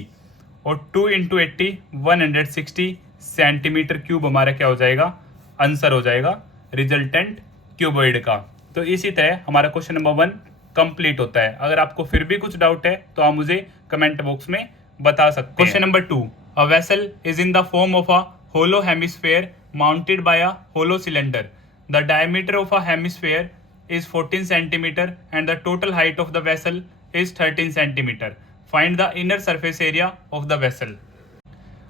और 2 इंटू 80 160 सेंटीमीटर क्यूब हमारा क्या हो जाएगा, आंसर हो जाएगा रिजल्टेंट क्यूबॉइड का। तो इसी तरह हमारा क्वेश्चन नंबर 1 कंप्लीट होता है। अगर आपको फिर भी कुछ डाउट है तो आप मुझे कमेंट बॉक्स में बता सकते हैं। Question number 2, a vessel is in the form of a hollow hemisphere mounted by a hollow cylinder. The diameter of a hemisphere is 14 centimeter and the total height of the vessel is 13 centimeter. Find the inner surface area of the vessel.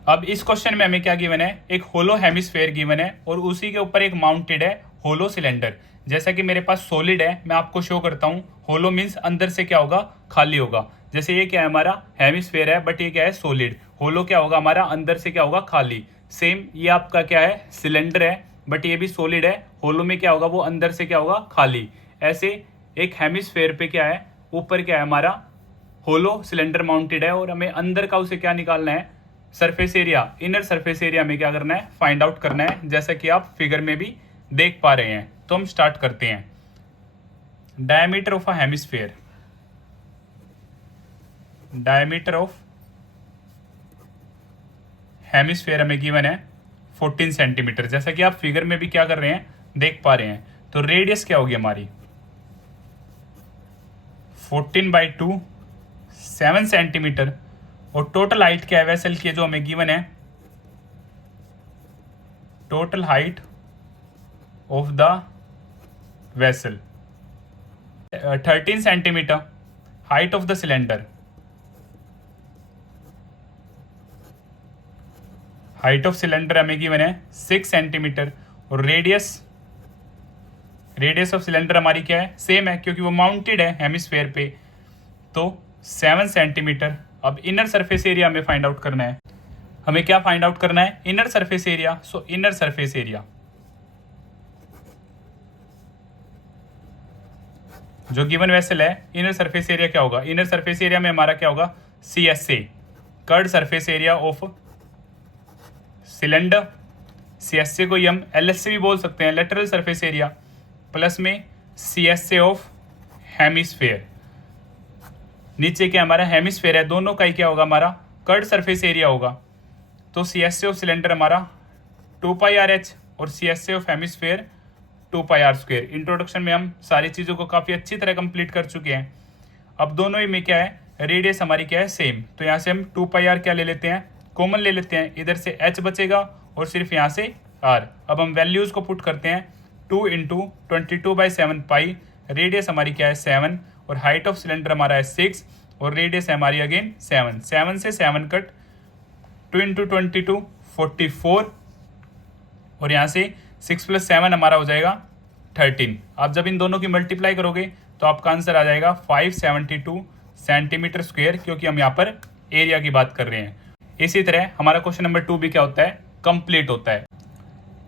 अब इस question में हमें क्या given है, एक होलो hemisphere given है और उसी के ऊपर एक माउंटेड है होलो सिलेंडर। जैसा कि मेरे पास सॉलिड है, मैं आपको शो करता हूँ। होलो मीन्स अंदर से क्या होगा, खाली होगा। जैसे ये क्या है, हमारा हेमिस्फेयर है बट ये क्या है, सॉलिड। होलो क्या होगा, हमारा अंदर से क्या होगा, खाली। सेम ये आपका क्या है, सिलेंडर है बट ये भी सॉलिड है। होलो में क्या होगा, वो अंदर से क्या होगा, खाली। ऐसे एक हेमिस्फेयर पे क्या है, ऊपर क्या है, हमारा होलो सिलेंडर माउंटेड है और हमें अंदर का उसे क्या निकालना है, surface area, inner surface area में क्या करना है, फाइंड आउट करना है, जैसा कि आप फिगर में भी देख पा रहे हैं। तो हम स्टार्ट करते हैं। Diameter of a hemisphere, diameter of hemisphere हमें गिवन है 14 सेंटीमीटर, जैसा कि आप फिगर में भी क्या कर रहे हैं, देख पा रहे हैं। तो रेडियस क्या होगी हमारी, 14/2 7 सेंटीमीटर। और टोटल हाइट क्या है वेसल की, जो हमें गिवन है, total height of the vessel 13 centimetre. Height of the cylinder, height of cylinder हमें गिवन है 6 सेंटीमीटर। और रेडियस ऑफ सिलेंडर हमारी क्या है, सेम है क्योंकि वो माउंटेड है हेमिस्फेयर पे, तो 7 सेंटीमीटर। अब इनर सरफेस एरिया हमें फाइंड आउट करना है। हमें क्या फाइंड आउट करना है, इनर सरफेस एरिया। सो इनर सरफेस एरिया, जो गिवन वेसल है, इनर सरफेस एरिया क्या होगा, इनर सरफेस एरिया में हमारा क्या होगा, CSA, curd surface area of cylinder. CSA को हम LS से भी बोल सकते हैं, लेटरल सरफेस एरिया, प्लस में CSA ऑफ हेमिस्फेयर। नीचे क्या हमारा हेमिस्फेयर है, दोनों का ही क्या होगा, हमारा कर्ड सरफेस एरिया होगा। तो CSA ऑफ सिलेंडर हमारा 2πRH और CSA of hemisphere 2πr²। Introduction में हम सारी चीज़ों को काफ़ी अच्छी तरह कंप्लीट कर चुके हैं। अब दोनों ही में क्या है, रेडियस हमारी क्या है, सेम। तो यहाँ से हम 2πr क्या ले लेते हैं, कॉमन ले लेते हैं। इधर से h बचेगा और सिर्फ यहाँ से r। अब हम वैल्यूज़ को पुट करते हैं, 2 इंटू 22/7 पाई। रेडियस हमारी क्या है, 7 और हाइट ऑफ सिलेंडर हमारा है 6 और रेडियस है हमारी अगेन 7। 7 से 7 कट, 2 इंटू 22 44 और यहाँ से 6 + 7 हमारा हो जाएगा 13। आप जब इन दोनों की मल्टीप्लाई करोगे तो आपका आंसर आ जाएगा 572 सेंटीमीटर स्क्वायर, क्योंकि हम यहाँ पर एरिया की बात कर रहे हैं। इसी तरह हमारा क्वेश्चन नंबर 2 भी क्या होता है, कंप्लीट होता है।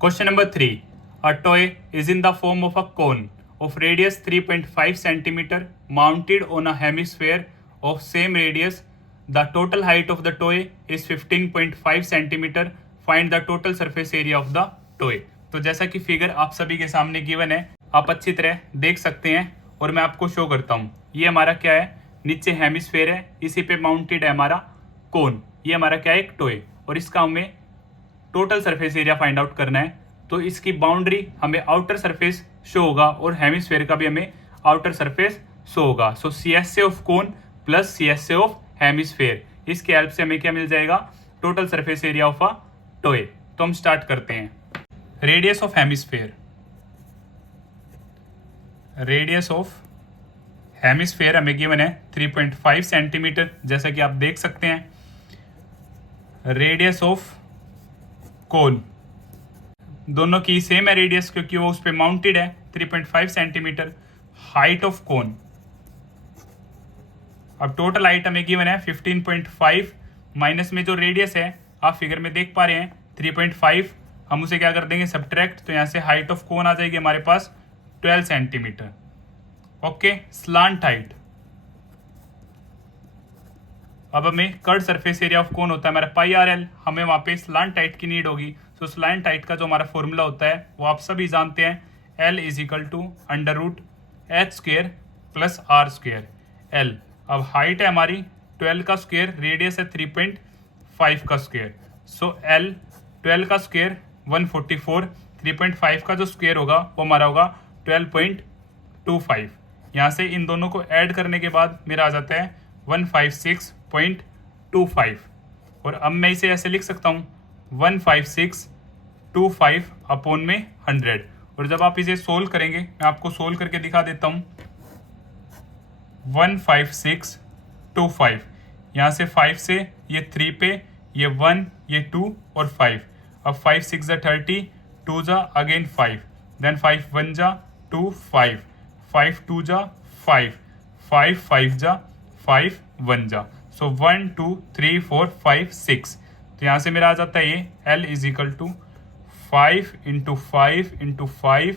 Question number 3, a toy is in the form of a cone of radius 3.5 centimeter mounted on a hemisphere of same radius. The total height of the toy is 15.5 centimeter. Find the total surface area of the toy. तो जैसा कि figure आप सभी के सामने given है, आप अच्छी तरह देख सकते हैं और मैं आपको शो करता हूँ। ये हमारा क्या है, नीचे हेमिस्फेयर है, इसी पे माउंटेड है हमारा कोन। ये हमारा क्या है, एक टॉय, और इसका हमें total surface area find out करना है। तो इसकी बाउंड्री हमें आउटर सरफेस शो होगा और हेमिस्फेयर का भी हमें आउटर सरफेस शो होगा। सो CSA of cone plus CSA of hemisphere, इसके हेल्प से हमें क्या मिल जाएगा, total surface area of a toy. तो हम स्टार्ट करते हैं। Radius of hemisphere, radius of hemisphere हमें गिवन है 3.5 सेंटीमीटर, जैसा कि आप देख सकते हैं। रेडियस ऑफ कोन, दोनों की सेम है रेडियस क्योंकि वो उस पर माउंटेड है, 3.5 सेंटीमीटर। हाइट ऑफ कोन, अब टोटल हाइट हमें गिवन है 15.5, माइनस में जो रेडियस है आप फिगर में देख पा रहे हैं 3.5, हम उसे क्या कर देंगे, सब्ट्रैक्ट। तो यहाँ से हाइट ऑफ कोन आ जाएगी हमारे पास 12 सेंटीमीटर। ओके, स्लांट हाइट, अब हमें curd surface area of cone होता है हमारा πRL, हमें वहाँ पे स्लांट हाइट की नीड होगी। सो स्लांट हाइट का जो हमारा फॉर्मूला होता है वो आप सभी जानते हैं, L is equal to √h² plus r²। L अब हाइट है हमारी 12 का स्क्वायर, रेडियस है 3.5 का स्क्वायर। सो L 12 का स्क्वायर 144, 3.5 का जो स्क्वायर होगा वो हमारा होगा 12.25। यहाँ से इन दोनों को ऐड करने के बाद मेरा आ जाता है 156.25। और अब मैं इसे ऐसे लिख सकता हूँ 15625 अपॉन में 100। और जब आप इसे सोल्व करेंगे, मैं आपको सोल्व करके दिखा देता हूँ। 15625, यहाँ से 5 से ये 3 पे, ये 1, ये 2 और 5। अब 5 6 जा 30, 2 जा अगेन 5, देन 5 1 जा 2 5, 5 2 जा 5, 5 5 जा 5 1 जा। सो 1 2 3 4 5 6। तो यहाँ से मेरा आ जाता है ये L is equal to 5 into 5 into 5,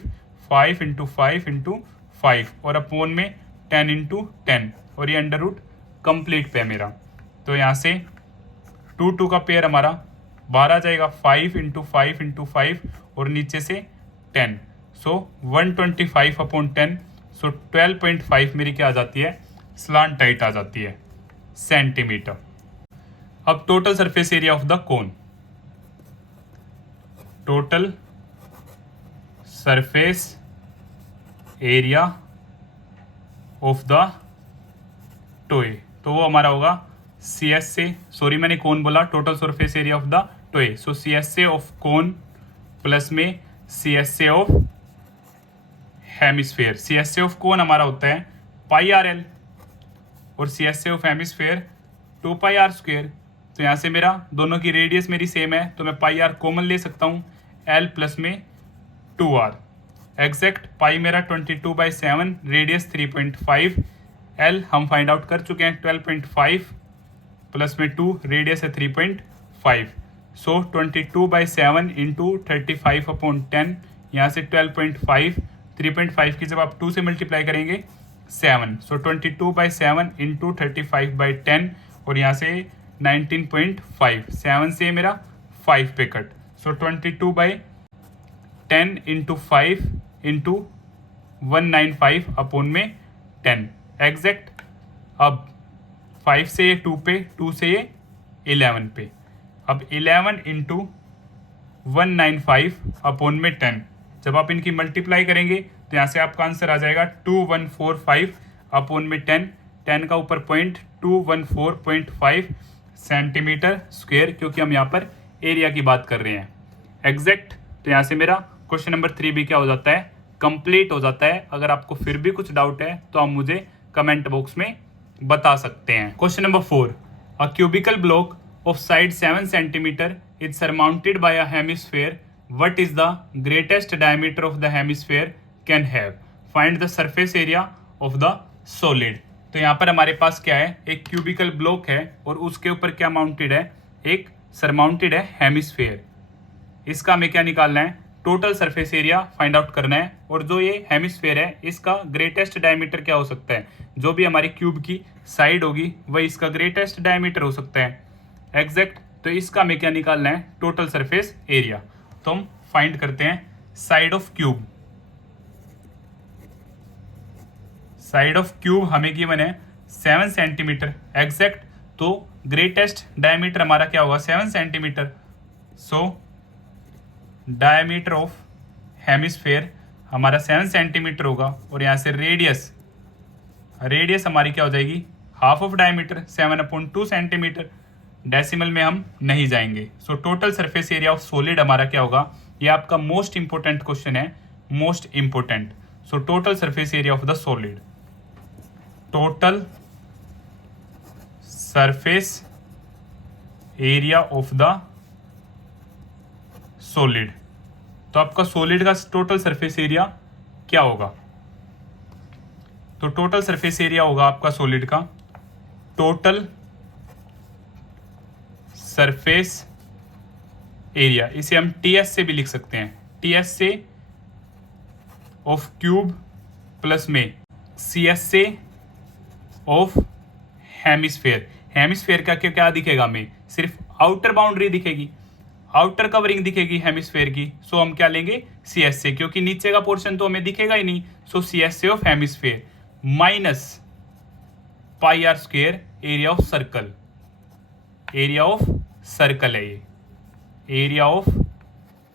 5 into 5 into 5 और अपॉन में 10 इंटू 10, और ये अंडर रूट कंप्लीट पे है मेरा। तो यहाँ से 2 2 का पेयर हमारा बाहर आ जाएगा, 5 इंटू 5 इंटू 5 और नीचे से 10। सो 125 अपॉन 10, सो 12.5 मेरी क्या आ जाती है, स्लांट हाइट आ जाती है सेंटीमीटर। अब total surface area of the cone, total surface area of the toy, तो वो हमारा होगा CS से, सॉरी मैंने कोन बोला, total surface area of the toy. So CS से ऑफ कोन प्लस में CS से ऑफ हेमिस्फेयर। CS से ऑफ कोन हमारा होता है πRL और CS से ऑफ हेमिस्फेयर 2πr²। तो यहाँ से मेरा दोनों की रेडियस मेरी सेम है, तो मैं πr कॉमन ले सकता हूँ, L प्लस में 2r। एग्जैक्ट पाई मेरा 22/7, रेडियस 3.5, L हम फाइंड आउट कर चुके हैं 12.5 प्लस में 2, रेडियस है 3.5। सो 22/7 इंटू 35 अपॉन 10, यहाँ से 12.5, 3.5 की जब आप 2 से मल्टीप्लाई करेंगे 7, सो 22/7 इंटू 35/10 और यहाँ से 19.5, 7 से मेरा 5 पे कट, सो 22/10 इंटू 5 इंटू 195 अपॉन में 10 एग्जैक्ट। अब 5 से ये 2 पे, 2 से ये 11 पे, अब 11 इंटू 195 अपॉन में 10, जब आप इनकी मल्टीप्लाई करेंगे तो यहाँ से आपका आंसर आ जाएगा 2145 अपॉन में 10, 10 का ऊपर पॉइंट 214.5 सेंटीमीटर स्क्वायर, क्योंकि हम यहाँ पर एरिया की बात कर रहे हैं एग्जैक्ट। तो यहाँ से मेरा क्वेश्चन नंबर 3 भी क्या हो जाता है, कंप्लीट हो जाता है। अगर आपको फिर भी कुछ डाउट है तो आप मुझे कमेंट बॉक्स में बता सकते हैं। Question number 4, a cubical block of side 7 centimetre is surmounted bye a hemisphere, what is the greatest diameter of the hemisphere can have, find the surface area of the solid. तो यहाँ पर हमारे पास क्या है, एक क्यूबिकल ब्लॉक है और उसके ऊपर क्या माउंटेड है, एक सरमाउंटेड है हेमिस्फेयर। इसका हमें क्या निकालना है, total surface area find out करना है। और जो ये हेमिस्फेयर है इसका ग्रेटेस्ट डायमीटर क्या हो सकता है, जो भी हमारी क्यूब की साइड होगी वही इसका ग्रेटेस्ट डायमीटर हो सकता है एग्जैक्ट। तो इसका हमें क्या निकालना है, टोटल सरफेस एरिया। तो हम फाइंड करते हैं side of cube. Side of cube हमें गिवन है 7 सेंटीमीटर एग्जैक्ट, तो ग्रेटेस्ट डायमीटर हमारा क्या होगा 7 centimetre. So diameter of hemisphere हमारा 7 सेंटीमीटर होगा और यहाँ से रेडियस हमारी क्या हो जाएगी, half of diameter 7/2 centimetre. Decimal में हम नहीं जाएंगे। So total surface area of solid हमारा क्या होगा, ये आपका मोस्ट इंपोर्टेंट क्वेश्चन है, most important. So total surface area of the solid, total surface area of the solid. तो आपका सॉलिड का टोटल सरफेस एरिया क्या होगा, तो टोटल सरफेस एरिया होगा आपका सॉलिड का, टोटल सरफेस एरिया, इसे हम TS से भी लिख सकते हैं, TS से ऑफ क्यूब प्लस में CS से ऑफ हेमिस्फेयर। हेमिस्फेयर का क्या क्या दिखेगा, हमें सिर्फ आउटर बाउंड्री दिखेगी, आउटर कवरिंग दिखेगी हेमिस्फेयर की। सो हम क्या लेंगे, सी एस ए, क्योंकि नीचे का पोर्शन तो हमें दिखेगा ही नहीं। So C S A of hemisphere minus pi are square area of circle, area of circle है ये, एरिया ऑफ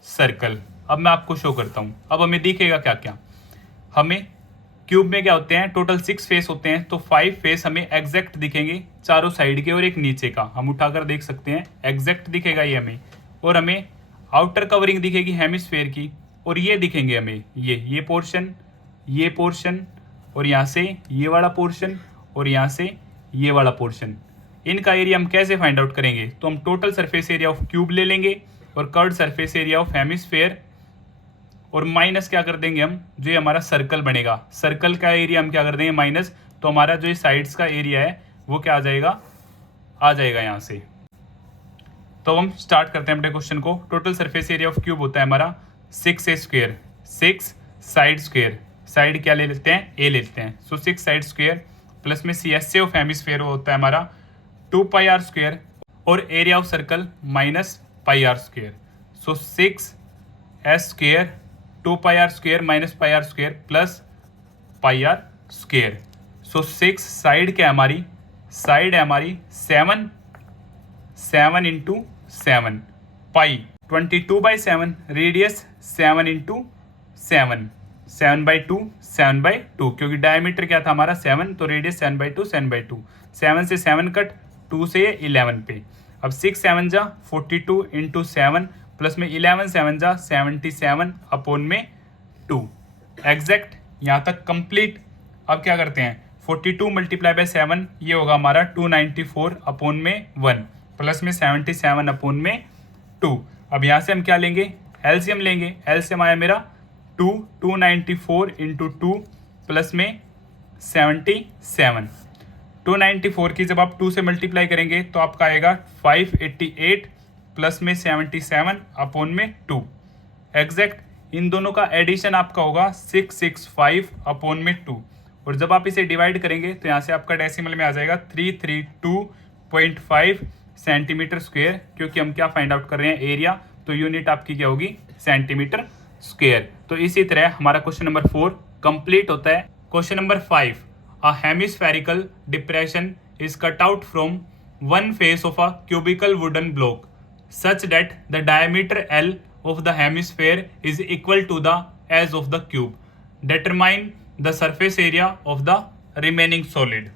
सर्कल। अब मैं आपको शो करता हूं, अब हमें दिखेगा क्या क्या। हमें क्यूब में क्या होते हैं, टोटल 6 फेस होते हैं, तो 5 फेस हमें एग्जैक्ट दिखेंगे चारों साइड के और एक नीचे का, हम उठाकर देख सकते हैं एग्जैक्ट दिखेगा ये हमें। और हमें आउटर कवरिंग दिखेगी हेमिस्फेयर की, और ये दिखेंगे हमें ये पोर्शन, ये पोर्शन, और यहाँ से ये वाला पोर्शन, और यहाँ से ये वाला पोर्शन। इनका एरिया हम कैसे फाइंड आउट करेंगे, तो हम total surface area of cube ले लेंगे और curved surface area of hemisphere, और माइनस क्या कर देंगे हम, जो ये हमारा सर्कल बनेगा, सर्कल का एरिया हम क्या कर देंगे माइनस, तो हमारा जो ये साइड्स का एरिया है वो क्या आ जाएगा यहाँ से। तो हम स्टार्ट करते हैं अपने क्वेश्चन को। Total surface area of cube होता है हमारा 6a square, 6 side square, side क्या ले लेते हैं, ए लेते हैं, सो 6 साइड स्क्वेयर प्लस में C S A of hemisphere होता है हमारा 2 पाई आर स्क्वेयर, और area of circle minus pi are square, so 6 S square 2 pi are square minus pi are square plus pi are square. So 6 side क्या है हमारी, side है हमारी 7, 7 into 7, पाई 22/7, radius 7 into 7, 7/2, 7/2, क्योंकि डायमीटर क्या था हमारा 7, तो रेडियस 7/2, 7/2, 7 से 7 कट, 2 से 11 पे। अब 6 7 जा 42 इंटू 7 प्लस में 11 7 जा 77 अपॉन में 2, एग्जैक्ट यहाँ तक कंप्लीट। अब क्या करते हैं, 42 मल्टीप्लाई बाय 7 ये होगा हमारा 294 अपॉन में 1 प्लस में 77 अपॉन में 2। अब यहाँ से हम क्या लेंगे, एलसीएम लेंगे, एलसीएम आया मेरा 294 इंटू 2 प्लस में 77, 294 की जब आप 2 से मल्टीप्लाई करेंगे तो आपका आएगा 588 प्लस में 77 अपॉन में 2, एग्जैक्ट इन दोनों का एडिशन आपका होगा 665 अपॉन में 2, और जब आप इसे डिवाइड करेंगे तो यहाँ से आपका डेसिमल में आ जाएगा 332.5 सेंटीमीटर स्क्वेयर, क्योंकि हम क्या फाइंड आउट कर रहे हैं एरिया, तो यूनिट आपकी क्या होगी सेंटीमीटर स्क्वेयर। तो इसी तरह हमारा क्वेश्चन नंबर 4 कंप्लीट होता है। Question number 5, a hemispherical depression is cut out from one face of a cubical wooden block such that the diameter L of the hemisphere is equal to the as of the cube. Determine the surface area of the remaining solid.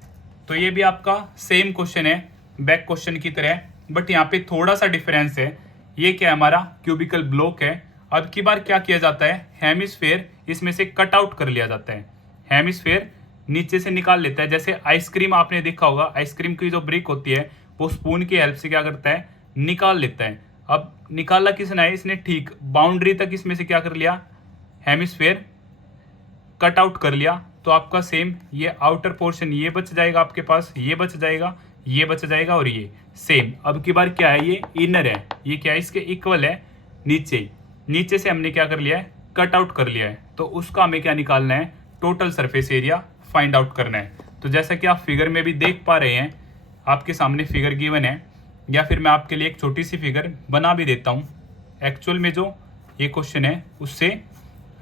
तो ये भी आपका same question है back question की तरह, but यहाँ पे थोड़ा सा डिफरेंस है। ये क्या है, हमारा क्यूबिकल ब्लॉक है। अब की बार क्या किया जाता है, हेमिस्फेयर इसमें से कट आउट कर लिया जाता है, हेमिस्फेयर नीचे से निकाल लेता है। जैसे आइसक्रीम आपने देखा होगा, आइसक्रीम की जो ब्रिक होती है वो स्पून की हेल्प से क्या करता है, निकाल लेता है। अब निकाला किसने है, इसने ठीक बाउंड्री तक इसमें से क्या कर लिया, हेमिस्फेयर कट आउट कर लिया। तो आपका सेम ये आउटर पोर्शन ये बच जाएगा आपके पास, ये बच जाएगा, ये बच जाएगा, और ये सेम। अब की बार क्या है, ये इनर है, ये क्या है इसके इक्वल है, नीचे से हमने क्या कर लिया है, कट आउट कर लिया है। तो उसका हमें क्या निकालना है, total surface area find out करना है। तो जैसा कि आप फिगर में भी देख पा रहे हैं, आपके सामने फिगर गिवन है, या फिर मैं आपके लिए एक छोटी सी फिगर बना भी देता हूँ एक्चुअल में जो ये क्वेश्चन है उससे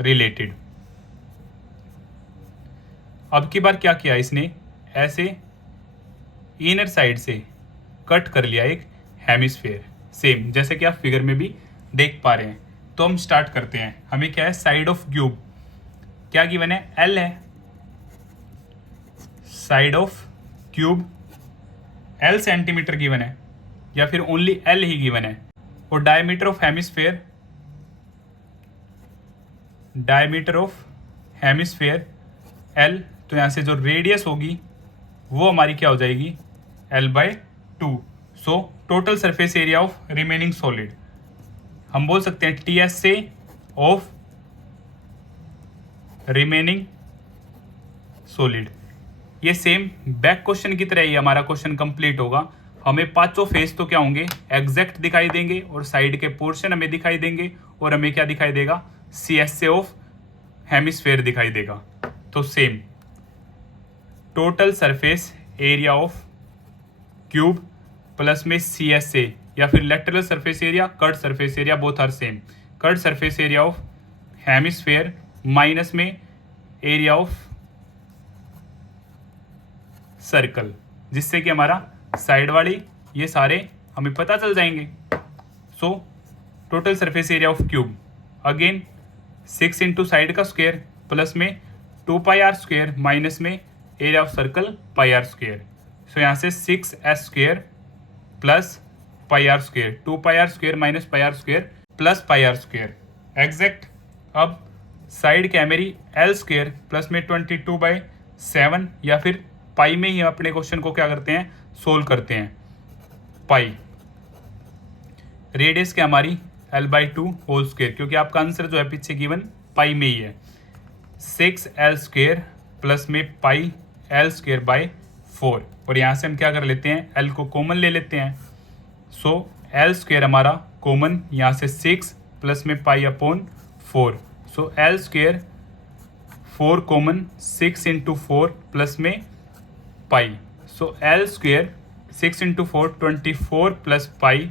रिलेटेड। अब की बार क्या किया इसने, ऐसे इनर साइड से कट कर लिया एक हेमिस्फेयर, सेम जैसे कि आप फिगर में भी देख पा रहे हैं। तो हम स्टार्ट करते हैं। हमें क्या है, साइड ऑफ क्यूब क्या गिवन है, एल है, side of cube L centimetre given है, या फिर ओनली एल ही गिवन है। और diameter of hemisphere, diameter of hemisphere L, तो यहाँ से जो रेडियस होगी वो हमारी क्या हो जाएगी, L/2। So total surface area of remaining solid हम बोल सकते हैं TSA ऑफ रिमेनिंग सॉलिड। ये सेम बैक क्वेश्चन की तरह ही हमारा क्वेश्चन कंप्लीट होगा। हमें पांचों फेस तो क्या होंगे, एग्जैक्ट दिखाई देंगे, और साइड के पोर्शन हमें दिखाई देंगे, और हमें क्या दिखाई देगा, CSA ऑफ हेमिस्फेयर दिखाई देगा। तो same total surface area of cube plus में CSA, या फिर lateral surface area, cut surface area, both are same. Cut surface area of hemisphere minus में एरिया ऑफ सर्कल, जिससे कि हमारा साइड वाली ये सारे हमें पता चल जाएंगे। So total surface area of cube again 6 into side का स्क्वायर प्लस में 2 पाई आर स्क्वायर माइनस में area of circle pi r square. So यहाँ से 6s square plus pi r square, 2 pi r square minus pi r square plus pi r square exact. अब side क्या है मेरी L square plus में 22/7, या फिर पाई में ही अपने क्वेश्चन को क्या करते हैं सोल्व करते हैं। पाई रेडियस क्या हमारी L/2 होल स्क्वायर, क्योंकि आपका आंसर जो है पीछे गिवन पाई में ही है। 6L स्क्वायर प्लस में पाई L स्क्वायर बाय 4, और यहाँ से हम क्या कर लेते हैं L को कॉमन ले लेते हैं। सो L स्क्वायर हमारा कॉमन, यहाँ से 6 प्लस में पाई अपॉन 4। सो L square 4 common 6 into 4 plus में पाई। सो L square 6 into 4 24 plus pi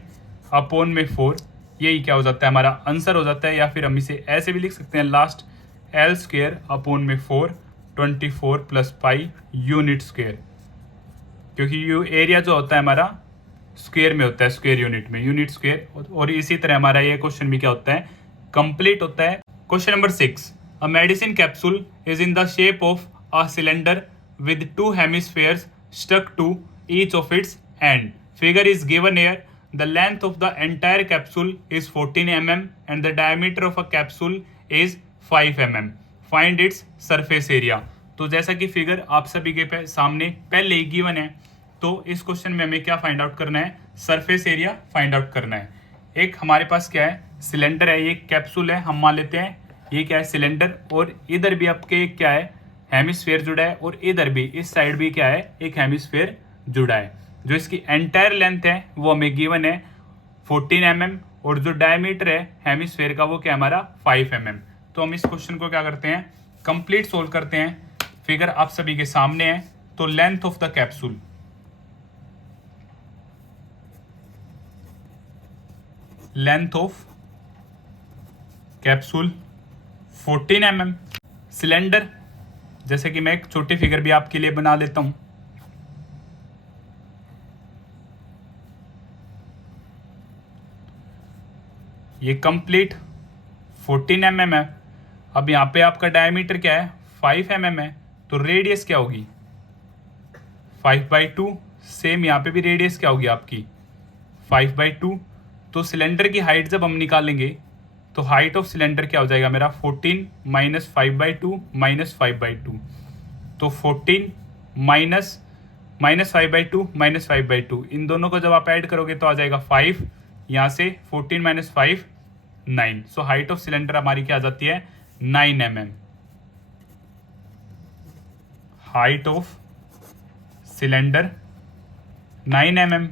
upon में 4, यही क्या हो जाता है हमारा आंसर हो जाता है। या फिर हम इसे ऐसे भी लिख सकते हैं लास्ट L स्क्वायर अपॉन में 4 24 प्लस पाई यूनिट स्क्वायर, क्योंकि यू एरिया जो होता है हमारा स्क्वायर में होता है, स्क्वायर यूनिट में यूनिट स्क्वायर। और इसी तरह हमारा ये क्वेश्चन भी क्या होता है कंप्लीट होता है। Question number 6, a medicine capsule is in the shape of a cylinder with 2 hemispheres stuck to each of its end. Figure is given here. The length of the entire capsule is 14 mm and the diameter of a capsule is 5 mm. Find its surface area. तो जैसा कि figure आप सभी के सामने पहले ही given है, तो इस क्वेश्चन में हमें क्या फाइंड आउट करना है, सरफेस एरिया फाइंड आउट करना है। एक हमारे पास क्या है सिलेंडर है, ये कैप्सूल है, हम मान लेते हैं ये क्या है सिलेंडर, और इधर भी आपके क्या है हेमिस्फेयर जुड़ा है, और इधर भी इस साइड भी क्या है एक हेमिस्फेयर जुड़ा है। जो इसकी एंटायर लेंथ है वो हमें गिवन है 14 mm, और जो डायमीटर है हेमिस्फेयर का वो क्या हमारा 5 mm। तो हम इस क्वेश्चन को क्या करते हैं कंप्लीट सोल्व करते हैं। फिगर आप सभी के सामने है। तो length of the capsule, length of capsule 14 mm। Cylinder, जैसे कि मैं एक छोटी फिगर भी आपके लिए बना लेता हूं। ये कंप्लीट 14 mm है। अब यहाँ पे आपका डायमीटर क्या है 5 mm है, तो रेडियस क्या होगी 5/2। सेम यहाँ पे भी रेडियस क्या होगी आपकी 5/2। तो सिलेंडर की हाइट जब हम निकालेंगे तो हाइट ऑफ सिलेंडर क्या हो जाएगा मेरा 14 माइनस 5/2 माइनस 5/2। तो 14 माइनस 5/2 माइनस 5/2, इन दोनों को जब आप ऐड करोगे तो आ जाएगा 5। यहाँ से 14 minus 5 9। So height of cylinder हमारी क्या आ जाती है 9 mm। Height of cylinder 9 mm।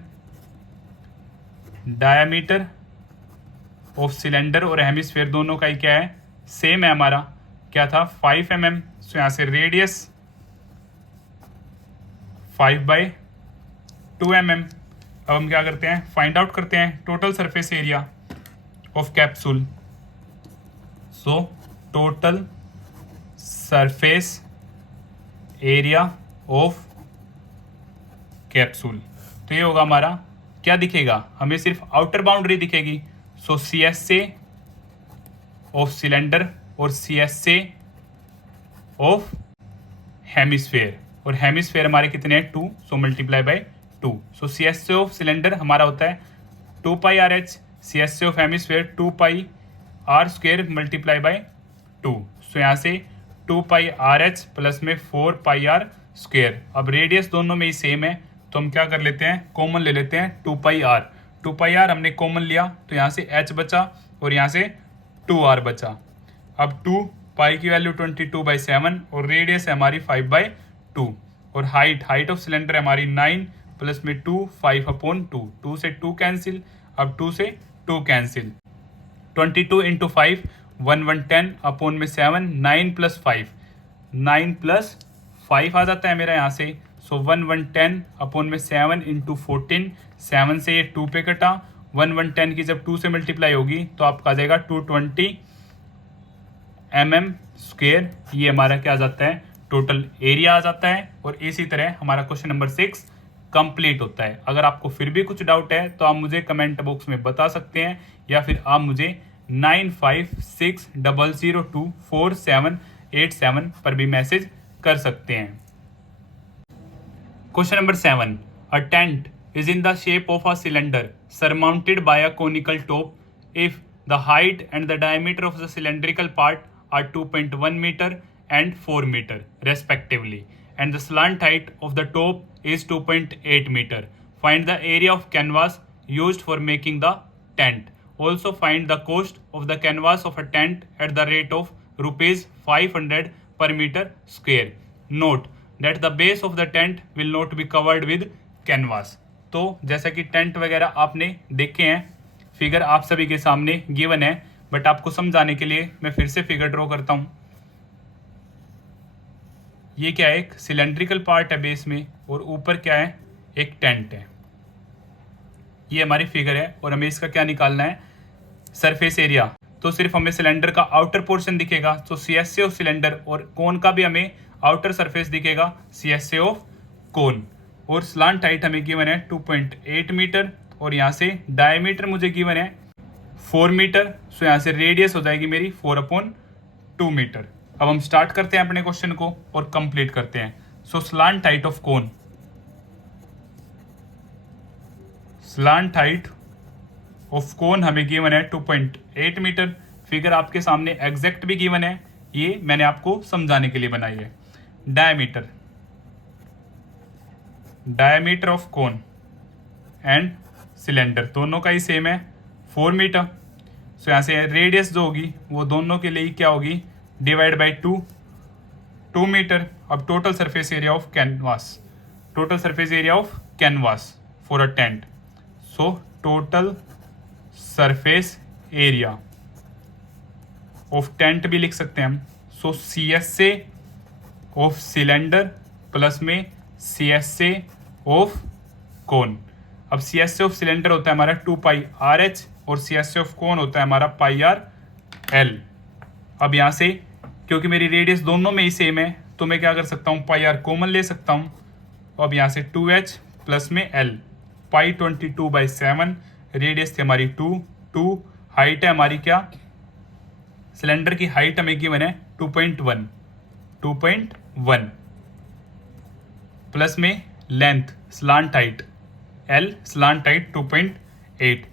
Diameter of cylinder और हेमिस्फेयर दोनों का ही क्या है सेम है हमारा, क्या था 5 mm। सो यहाँ से रेडियस 5/2 mm। अब हम क्या करते हैं फाइंड आउट करते हैं total surface area of capsule. So total surface area of capsule, तो ये होगा हमारा क्या दिखेगा हमें सिर्फ आउटर बाउंड्री दिखेगी। सो CSA ऑफ सिलेंडर और CSA ऑफ हेमिस्फेयर, और हेमिस्फेयर हमारे कितने हैं 2, so multiply by 2। So CSA of cylinder हमारा होता है 2 पाई RH, CSA of hemisphere 2 pi R square multiply by 2। सो यहाँ से 2 पाई RH प्लस में 4 पाई R स्क्वेयर। अब रेडियस दोनों में ही सेम है, तो हम क्या कर लेते हैं कॉमन ले लेते हैं 2 पाई R। 2 पाई R हमने कॉमन लिया तो यहाँ से H बचा और यहाँ से 2R बचा। अब 2 पाई की वैल्यू 22/7 और रेडियस है हमारी 5/2, और हाइट ऑफ सिलेंडर है हमारी 9 प्लस में 2 5/2। 2 से 2 कैंसिल, अब 2 से 2 कैंसिल। 22 इंटू 5 110 अपॉन में 7, 9 प्लस 5 9 प्लस 5 आ जाता है मेरा यहाँ से। सो 110 अपॉन में 7 इंटू 14, 7 से ये 2 पे कटा, 110 की जब 2 से मल्टीप्लाई होगी तो आपका आ जाएगा 220 mm², ये हमारा क्या आ जाता है, टोटल एरिया आ जाता है। और इसी तरह हमारा क्वेश्चन नंबर 6 कंप्लीट होता है। अगर आपको फिर भी कुछ डाउट है तो आप मुझे कमेंट बॉक्स में बता सकते हैं, या फिर आप मुझे 9560024787 पर भी मैसेज कर सकते हैं। Question number 7, a tent is in the shape of a cylinder surmounted by a conical top if the height and the diameter of the cylindrical part are 2.1 meter and 4 meter respectively, and the slant height of the top is 2.8 meter. Find the area of canvas used for making the tent. Also find the cost of the canvas of a tent at the rate of rupees 500 per meter square. Note that the base of the tent will not be covered with canvas. तो जैसा कि tent वगैरह आपने देखे हैं, figure आप सभी के सामने गिवन है, बट आपको समझाने के लिए मैं फिर से फिगर ड्रॉ करता हूं। ये क्या है, एक सिलेंड्रिकल पार्ट है बेस में, और ऊपर क्या है, एक टेंट है। ये हमारी फिगर है और हमें इसका क्या निकालना है, सरफेस एरिया। तो सिर्फ हमें सिलेंडर का आउटर पोर्शन दिखेगा, तो CSA ऑफ सिलेंडर, और कोन का भी हमें आउटर सरफेस दिखेगा, CSA ऑफ कोन। और स्लांट हाइट हमें गिवन है 2.8 मीटर, और यहाँ से डायमीटर मुझे गिवन है 4 मीटर। सो यहाँ से रेडियस हो जाएगी मेरी 4/2 मीटर। अब हम स्टार्ट करते हैं अपने क्वेश्चन को और कंप्लीट करते हैं। So slant height of cone, slant height of cone हमें गिवन है 2.8 मीटर। फिगर आपके सामने एग्जैक्ट भी गिवन है, ये मैंने आपको समझाने के लिए बनाई है। Diameter, diameter of cone and cylinder दोनों का ही सेम है 4 मीटर। सो यहाँ से रेडियस जो होगी वो दोनों के लिए क्या होगी, डिवाइड बाई 2 मीटर। अब total surface area of canvas, total surface area of canvas for a tent. So total surface area of tent भी लिख सकते हैं हम। सो CSA ऑफ सिलेंडर प्लस में CSA ऑफ कोन। अब CSA ऑफ सिलेंडर होता है हमारा 2πRH और CSA ऑफ कोन होता है हमारा πRL। अब यहाँ से क्योंकि मेरी रेडियस दोनों में ही सेम है, तो मैं क्या कर सकता हूँ, πR कॉमन ले सकता हूँ। अब यहाँ से 2H प्लस में L, पाई 22/7, रेडियस थी हमारी 2, हाइट है हमारी क्या, सिलेंडर की हाइट हमें गिवन है 2.1 प्लस में length slant height L, slant height 2.8,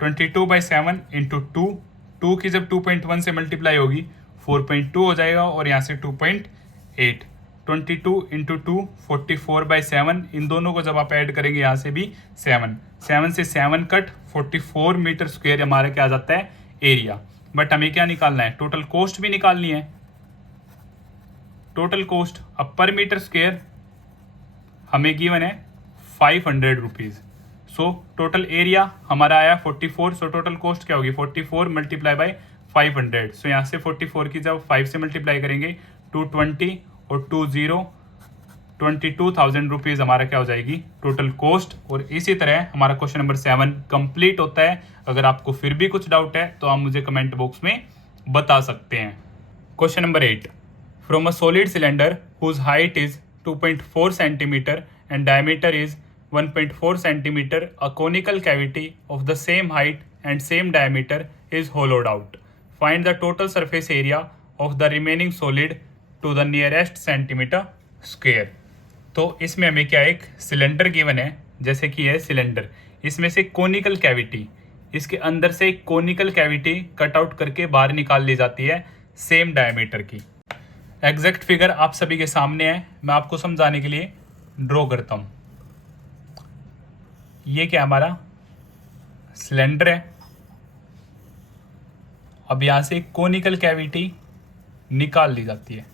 22/7 into 2 की जब 2.1 से मल्टीप्लाई होगी 4.2 हो जाएगा, और यहाँ से 2.8, 22 इंटू 2 44/7। इन दोनों को जब आप ऐड करेंगे यहाँ से भी 7 से 7 कट 44 मीटर स्क्वायर हमारा क्या आ जाता है, एरिया। बट हमें क्या निकालना है, टोटल कॉस्ट भी निकालनी है। टोटल कॉस्ट अब पर मीटर स्क्वायर हमें गिवन है 500 रुपीज़। सो टोटल एरिया हमारा आया 44। सो टोटल कॉस्ट क्या होगी, 44 मल्टीप्लाई बाई 500। सो यहाँ से 44 की जब 5 से मल्टीप्लाई करेंगे 220 और 20 22,000 रुपीज़ हमारा क्या हो जाएगी टोटल कॉस्ट। और इसी तरह हमारा क्वेश्चन नंबर 7 कंप्लीट होता है। अगर आपको फिर भी कुछ डाउट है तो आप मुझे कमेंट बॉक्स में बता सकते हैं। Question number 8, from a solid cylinder whose height is 2.4 centimeter and diameter is 1.4 centimeter, a conical cavity of the same height and same diameter is hollowed out. Find the total surface area of the remaining solid to the nearest centimeter square. तो इसमें हमें क्या एक cylinder given है, जैसे कि है cylinder, इसमें से कोनिकल कैविटी, इसके अंदर से एक कोनिकल कैविटी कट आउट करके बाहर निकाल ली जाती है सेम डायमीटर की। एग्जैक्ट फिगर आप सभी के सामने है, मैं आपको समझाने के लिए ड्रॉ करता हूँ। ये क्या हमारा सिलेंडर है। अब यहाँ से कोनिकल कैविटी निकाल ली जाती है,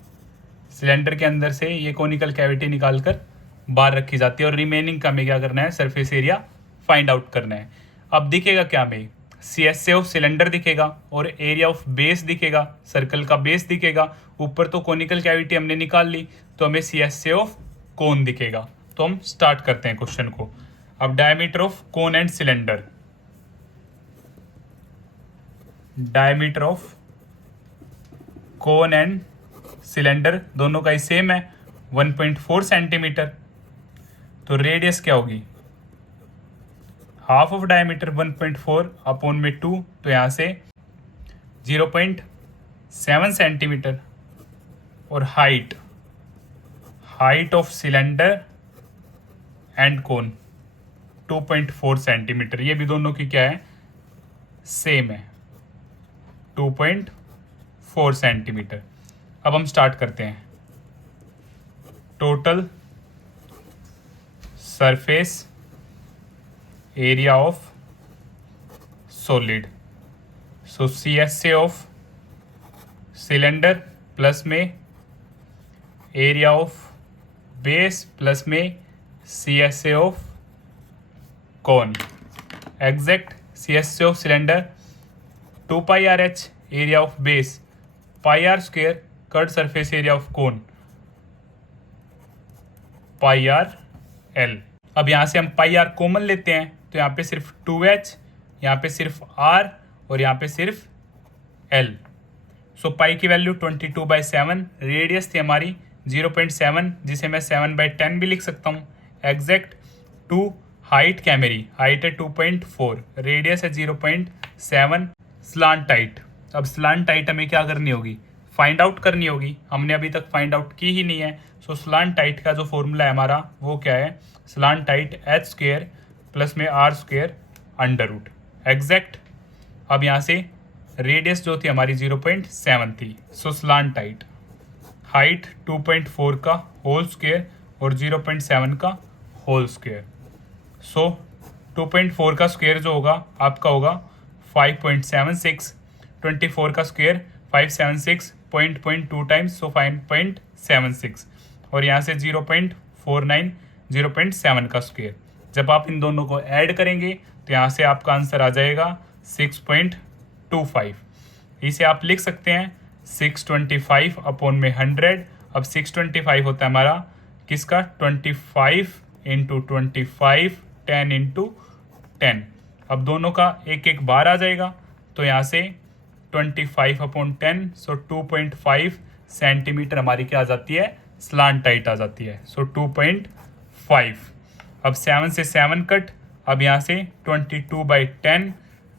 सिलेंडर के अंदर से ये कोनिकल कैविटी निकालकर बाहर रखी जाती है, और रिमेनिंग का हमें क्या करना है, सरफेस एरिया फाइंड आउट करना है। अब दिखेगा क्या हमें, CSA ऑफ सिलेंडर दिखेगा और एरिया ऑफ बेस दिखेगा, सर्कल का बेस दिखेगा। ऊपर तो कोनिकल कैविटी हमने निकाल ली, तो हमें CSA ऑफ कोन दिखेगा। तो हम स्टार्ट करते हैं क्वेश्चन को। अब diameter of cone and cylinder, diameter of cone and cylinder दोनों का ही सेम है 1.4 सेंटीमीटर, तो रेडियस क्या होगी हाफ ऑफ डायमीटर 1.4 अपॉन में 2, तो यहाँ से 0.7 सेंटीमीटर। और height of cylinder and cone 2.4 centimetre, ये भी दोनों की क्या है सेम है 2.4 सेंटीमीटर। अब हम स्टार्ट करते हैं। Total surface area of solid, so CSA of cylinder plus में एरिया ऑफ बेस प्लस में CSA of cone. Exact CSA of cylinder 2 pi RH, area of base pi R square, cut surface area of cone pi R L। अब यहाँ से हम पाई R common लेते हैं, तो यहाँ पे सिर्फ 2H, यहाँ पे सिर्फ R और यहाँ पे सिर्फ L। सो पाई की वैल्यू 22/7, रेडियस थी हमारी 0.7, जिसे मैं 7/10 भी लिख सकता हूँ। एग्जैक्ट 2, हाइट क्या मेरी हाइट है 2.4, रेडियस है 0.7। स्लांट हाइट, अब स्लांट हाइट हमें क्या करनी होगी फाइंड आउट करनी होगी, हमने अभी तक फाइंड आउट की ही नहीं है। सो स्लांट हाइट का जो फॉर्मूला है हमारा वो क्या है, slant height H square plus में R square under root. Exact अब यहाँ से रेडियस जो थी हमारी 0.7 थी, सो स्लांट हाइट 2.4 का होल स्क्वेयर और 0.7 का होल स्क्वेयर। सो 2.4 का स्क्वेयर जो होगा आपका होगा 5.76, 24 का स्क्वेयर 576 0.2 टाइम्स, सो 5.76, और यहाँ से 0.49 0.7 का स्क्वेयर। जब आप इन दोनों को ऐड करेंगे तो यहाँ से आपका आंसर आ जाएगा 6.25। इसे आप लिख सकते हैं 625 अपॉन में 100। अब 625 होता है हमारा किसका 25 इंटू 25 10 इंटू 10। अब दोनों का एक एक बार आ जाएगा, तो यहाँ से 25 अपॉन 10, सो 2.5 सेंटीमीटर हमारी क्या आ जाती है स्लांट हाइट आ जाती है, सो 2.5। अब 7 से 7 कट, अब यहाँ से 22/10,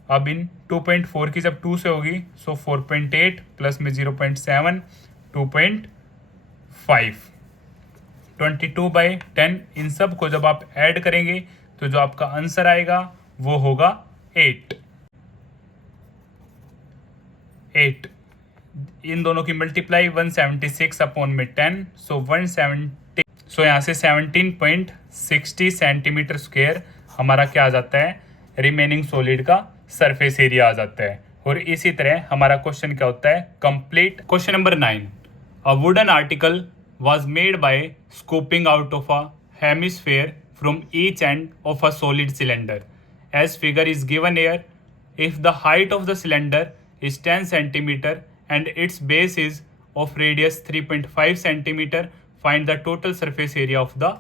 अब इन 2.4 की जब 2 से होगी सो 4.8 प्लस में 0.7 2.5। 22/10 इन सब को जब आप ऐड करेंगे तो जो आपका आंसर आएगा वो होगा 8। इन दोनों की मल्टीप्लाई 176 अपॉन में 10, सो 170, सो यहाँ से 17.60 सेंटीमीटर स्क्वायर हमारा क्या आ जाता है रिमेनिंग सॉलिड का सरफेस एरिया आ जाता है। और इसी तरह हमारा क्वेश्चन क्या होता है complete. Question number 9, a wooden article was made by scooping out of a hemisphere from each end of a solid cylinder. As figure is given here, if the height of the cylinder is 10 centimeter and its base is of radius 3.5 centimeter, find the total surface area of the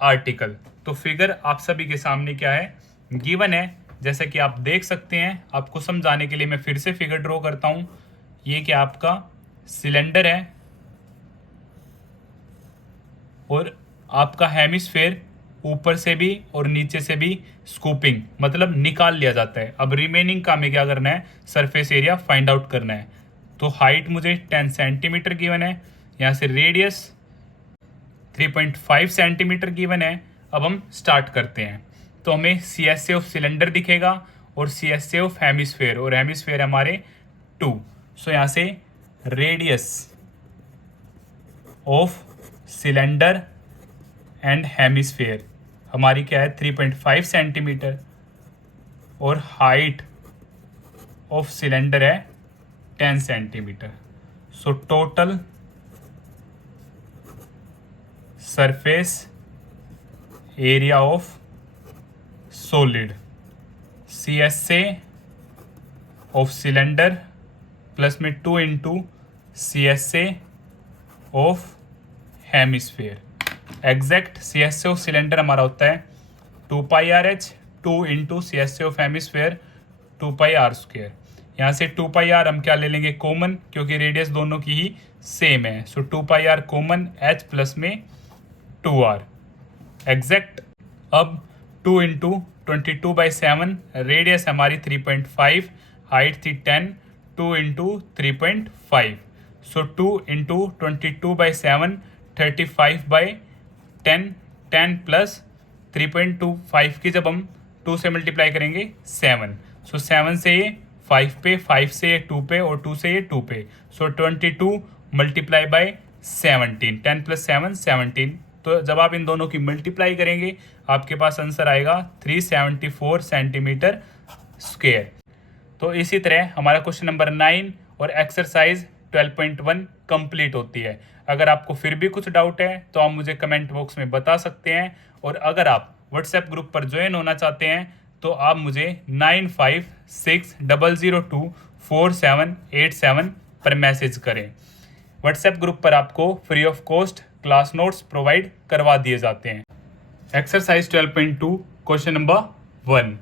article. तो figure आप सभी के सामने क्या है given है, जैसा कि आप देख सकते हैं। आपको समझाने के लिए मैं फिर से फिगर ड्रॉ करता हूँ। ये क्या आपका सिलेंडर है और आपका हेमिस्फेयर ऊपर से भी और नीचे से भी स्कूपिंग मतलब निकाल लिया जाता है। अब रिमेनिंग का हमें क्या करना है सरफेस एरिया फाइंड आउट करना है। तो हाइट मुझे 10 सेंटीमीटर गिवन है, यहाँ से रेडियस 3.5 सेंटीमीटर गिवन है। अब हम स्टार्ट करते हैं। तो हमें CSA ऑफ सिलेंडर दिखेगा और CSA ऑफ हेमिस्फेयर, और हेमिस्फेयर हमारे 2। सो यहाँ से radius of cylinder and hemisphere हमारी क्या है 3.5 सेंटीमीटर, और हाइट ऑफ सिलेंडर है 10 centimetre. So total surface area of solid CSA of cylinder plus में 2 into CSA of hemisphere. Exact CSA of cylinder हमारा होता है 2 पाई RH, 2 into CSA of hemisphere 2 pi R square. यहाँ से 2πr हम क्या ले लेंगे कॉमन, क्योंकि रेडियस दोनों की ही सेम है। सो 2πr कॉमन, h प्लस में 2r एग्जैक्ट। अब 2 इंटू 22/7, रेडियस हमारी 3.5, हाइट थी 10, 2 इंटू 3.5, सो 2 इंटू 22/7 35/10, 10 प्लस 3.25 की जब हम 2 से मल्टीप्लाई करेंगे 7, सो 7 से ये 5 पे, 5 से ये 2 पे और 2 से ये 2 पे, सो 22 मल्टीप्लाई बाय 17, 10 प्लस 7 17। तो जब आप इन दोनों की मल्टीप्लाई करेंगे आपके पास आंसर आएगा 374 सेंटीमीटर स्क्वायर। तो इसी तरह हमारा क्वेश्चन नंबर 9 और एक्सरसाइज 12.1 कंप्लीट होती है। अगर आपको फिर भी कुछ डाउट है तो आप मुझे कमेंट बॉक्स में बता सकते हैं, और अगर आप व्हाट्सएप ग्रुप पर ज्वाइन होना चाहते हैं तो आप मुझे 9560024787 पर मैसेज करें। व्हाट्सएप ग्रुप पर आपको free of cost class notes provide करवा दिए जाते हैं। Exercise 12.2 question number 1,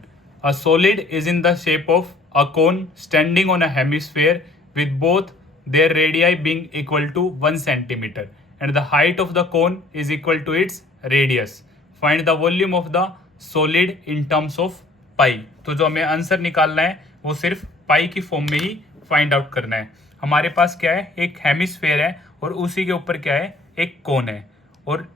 a solid is in the shape of a cone standing on a hemisphere with both their radii being equal to 1 centimeter and the height of the cone is equal to its radius. Find the volume of the solid in terms of pi. तो जो हमें answer निकालना है वो सिर्फ पाई की form में ही find out करना है। हमारे पास क्या है, एक हेमिस्फेयर है और उसी के ऊपर क्या है, एक कोन है, और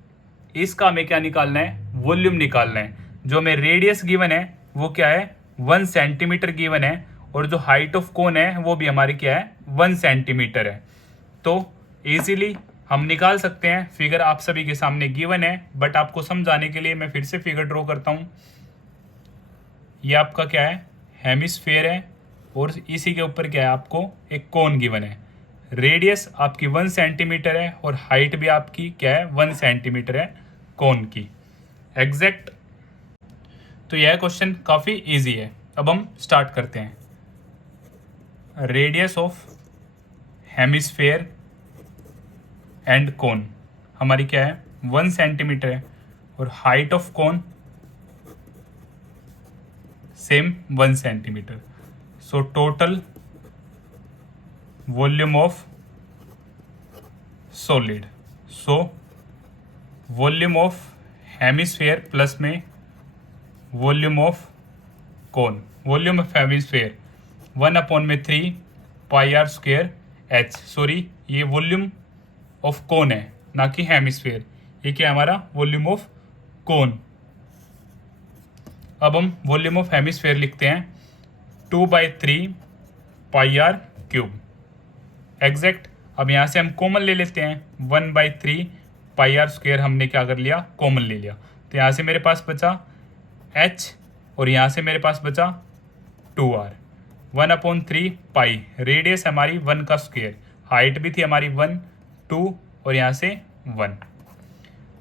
इसका हमें क्या निकालना है, वॉल्यूम निकालना है। जो हमें रेडियस गिवन है वो क्या है, 1 सेंटीमीटर गिवन है, और जो हाइट ऑफ कोन है वो भी हमारी क्या है, 1 सेंटीमीटर है। तो इजीली हम निकाल सकते हैं। फिगर आप सभी के सामने गिवन है, बट आपको समझाने के लिए मैं फिर से फिगर ड्रॉ करता हूँ। ये आपका क्या है, हेमिस्फेयर है, और इसी के ऊपर क्या है, आपको एक कोन गिवन है। रेडियस आपकी 1 सेंटीमीटर है और हाइट भी आपकी क्या है, 1 सेंटीमीटर है कोन की एग्जैक्ट। तो यह क्वेश्चन काफ़ी इजी है। अब हम स्टार्ट करते हैं। Radius of hemisphere and cone हमारी क्या है, 1 सेंटीमीटर है, और height of cone same 1 centimetre. So total volume of solid, so volume of hemisphere plus में volume of cone, volume of hemisphere 1/3 pi are square h. Sorry, ये volume of cone है ना कि हेमिस्फेयर। ये क्या है, हमारा वॉल्यूम ऑफ कोन। अब हम वॉल्यूम ऑफ हेमिस्फेयर लिखते हैं 2/3 पाई आर क्यूब एग्जैक्ट। अब यहाँ से हम कॉमन ले लेते हैं, 1/3 पाई आर स्क्वेयर हमने क्या कर लिया, कॉमन ले लिया। तो यहाँ से मेरे पास बचा h और यहाँ से मेरे पास बचा 2r। 1/3 पाई, रेडियस हमारी 1 का स्क्वेयर, हाइट भी थी हमारी 1, 2 और यहाँ से 1।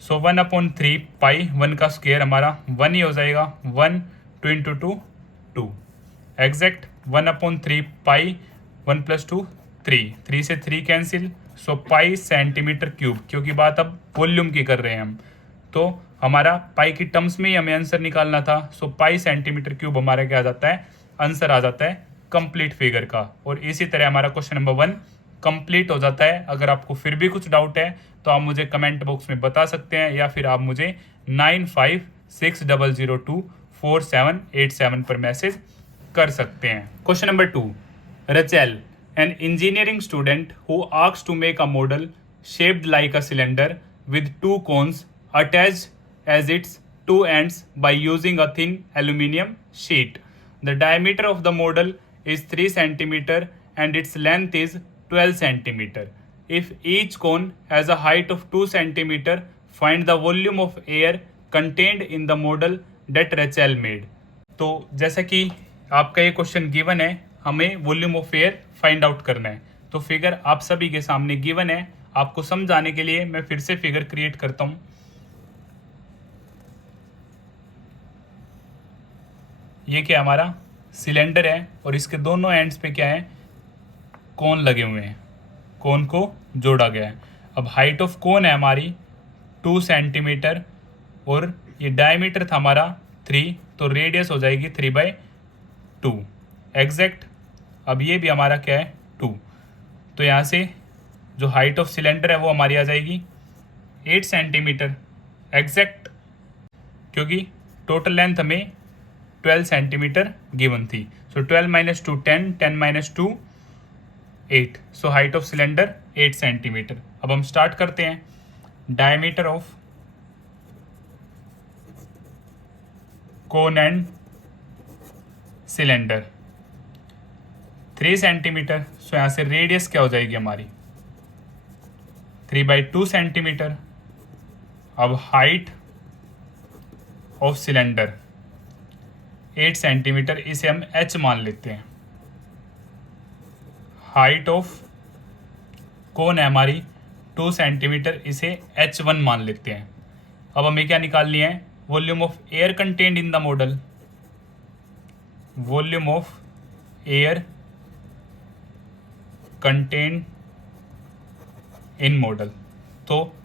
सो 1/3 पाई, 1 का स्क्वेयर हमारा 1 ही हो जाएगा, 1 2 इंटू 2 2 एग्जैक्ट। 1/3 पाई, 1 + 2 3, 3 से 3 कैंसिल। सो पाई सेंटीमीटर क्यूब, क्योंकि बात अब वॉल्यूम की कर रहे हैं हम, तो हमारा पाई की टर्म्स में ही हमें आंसर निकालना था। सो पाई सेंटीमीटर क्यूब हमारा क्या आ जाता है, आंसर आ जाता है कंप्लीट फिगर का। और इसी तरह हमारा क्वेश्चन नंबर 1 कंप्लीट हो जाता है। अगर आपको फिर भी कुछ डाउट है तो आप मुझे कमेंट बॉक्स में बता सकते हैं, या फिर आप मुझे 9560024787 पर मैसेज कर सकते हैं। Question number 2, Rachel, an engineering student who asks to make a model shaped like a cylinder with 2 cones attached as its 2 ends by using a thin aluminum sheet. The diameter of the model is 3 centimeter and its length is 12 centimeter. If each cone has a height of 2 centimeter, find the volume of air contained in the model that Rachel made. तो जैसा कि आपका ये question given है, हमें volume of air find out करना है। तो फिगर आप सभी के सामने गिवन है। आपको समझाने के लिए मैं फिर से फिगर क्रिएट करता हूँ। ये क्या हमारा सिलेंडर है और इसके दोनों एंड्स पे क्या है, कोन लगे हुए हैं, कोन को जोड़ा गया है। अब हाइट ऑफ कोन है हमारी 2 सेंटीमीटर और ये डायमीटर था हमारा 3, तो रेडियस हो जाएगी 3/2 एग्जैक्ट। अब ये भी हमारा क्या है 2। तो यहाँ से जो हाइट ऑफ सिलेंडर है वो हमारी आ जाएगी 8 सेंटीमीटर एग्जैक्ट, क्योंकि टोटल लेंथ हमें 12 सेंटीमीटर गिवन थी। सो 12 माइनस 2 10, 10 माइनस 2 8। So height of cylinder 8 centimetre. अब हम स्टार्ट करते हैं। Diameter of cone and cylinder 3 centimetre. So यहाँ से रेडियस क्या हो जाएगी हमारी 3/2 सेंटीमीटर। अब हाइट ऑफ सिलेंडर 8 सेंटीमीटर, इसे हम h मान लेते हैं। हाइट ऑफ कोन है हमारी 2 सेंटीमीटर, इसे h1 मान लेते हैं। अब हमें क्या निकालनी है, volume of air contained in the model. Volume of air contained in model. तो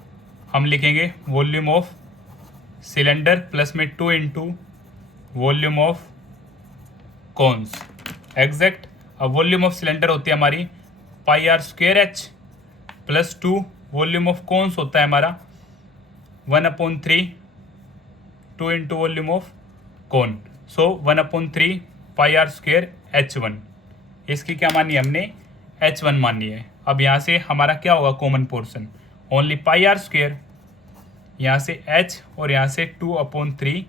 हम लिखेंगे वॉल्यूम ऑफ सिलेंडर प्लस में 2 into volume of cons exact. अब वॉल्यूम ऑफ सिलेंडर होती है हमारी πr² plus 2 volume of cons होता है हमारा 1/3 2 into volume of cone. So 1/3 πr² h1। इसकी क्या मानी है हमने h1 मानी है। अब यहाँ से हमारा क्या होगा कॉमन पोर्शन ओनली πr², यहाँ से h और यहाँ से 2/3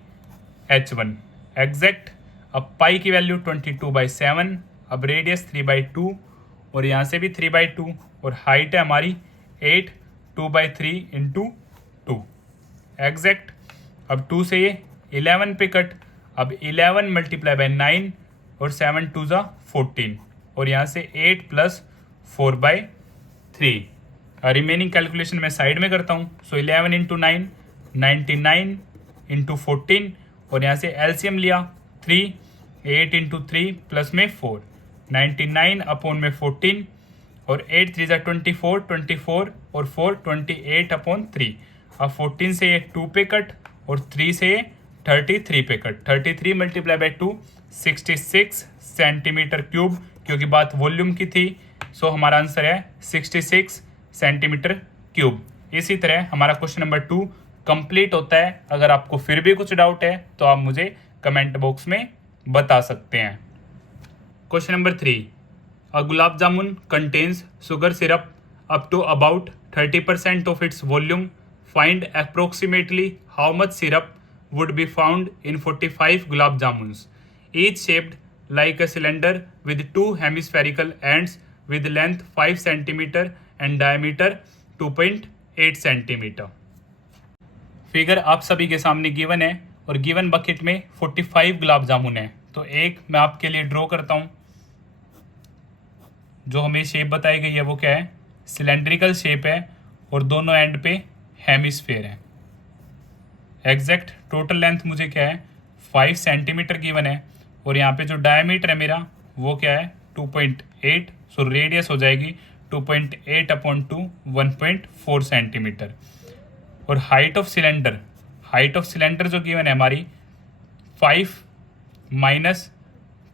h1 एग्जैक्ट। अब पाई की वैल्यू 22/7। अब रेडियस 3/2 और यहाँ से भी 3/2 और हाइट है हमारी 8 2/3 इंटू 2 एग्जैक्ट। अब 2 से ये 11 पे कट। अब 11 मल्टीप्लाई बाई 9 और 7 2 ज़ा 14 और यहाँ से 8 प्लस 4/3। रिमेनिंग कैलकुलेशन मैं साइड में करता हूँ। सो 11 इंटू 9 99 इंटू 14 और यहाँ से एलसीएम लिया 3 8 इंटू 3 प्लस में 4 99 अपॉन में 14 और 8 3 ज़ा 24 24 और 4 28/3। अब 14 से ये 2 पे कट और 3 से ये 33 पे cut. 33 multiply by 2 66 centimetre cube, क्योंकि बात वॉल्यूम की थी। सो हमारा आंसर है 66 सेंटीमीटर क्यूब। इसी तरह हमारा क्वेश्चन नंबर 2 कंप्लीट होता है। अगर आपको फिर भी कुछ डाउट है तो आप मुझे कमेंट बॉक्स में बता सकते हैं। Question number 3, a gulab jamun contains sugar syrup up to about 30% of its volume. Find approximately how much syrup would be found in 45 gulab jamuns, each shaped like a cylinder with 2 hemispherical ends with length 5 cm and diameter 2.8 cm। Figure आप सभी के सामने given है और given bucket में 45 गुलाब जामुन है। तो एक मैं आपके लिए ड्रॉ करता हूँ। जो हमें शेप बताई गई है वो क्या है, सिलेंड्रिकल शेप है और दोनों एंड पे हेमिस्फेयर है एग्जैक्ट। टोटल लेंथ मुझे क्या है 5 सेंटीमीटर गिवन है और यहाँ पे जो डायमीटर है मेरा वो क्या है 2.8। सो रेडियस हो जाएगी 2.8/2 1.4 सेंटीमीटर। और हाइट ऑफ सिलेंडर जो गिवन है हमारी 5 माइनस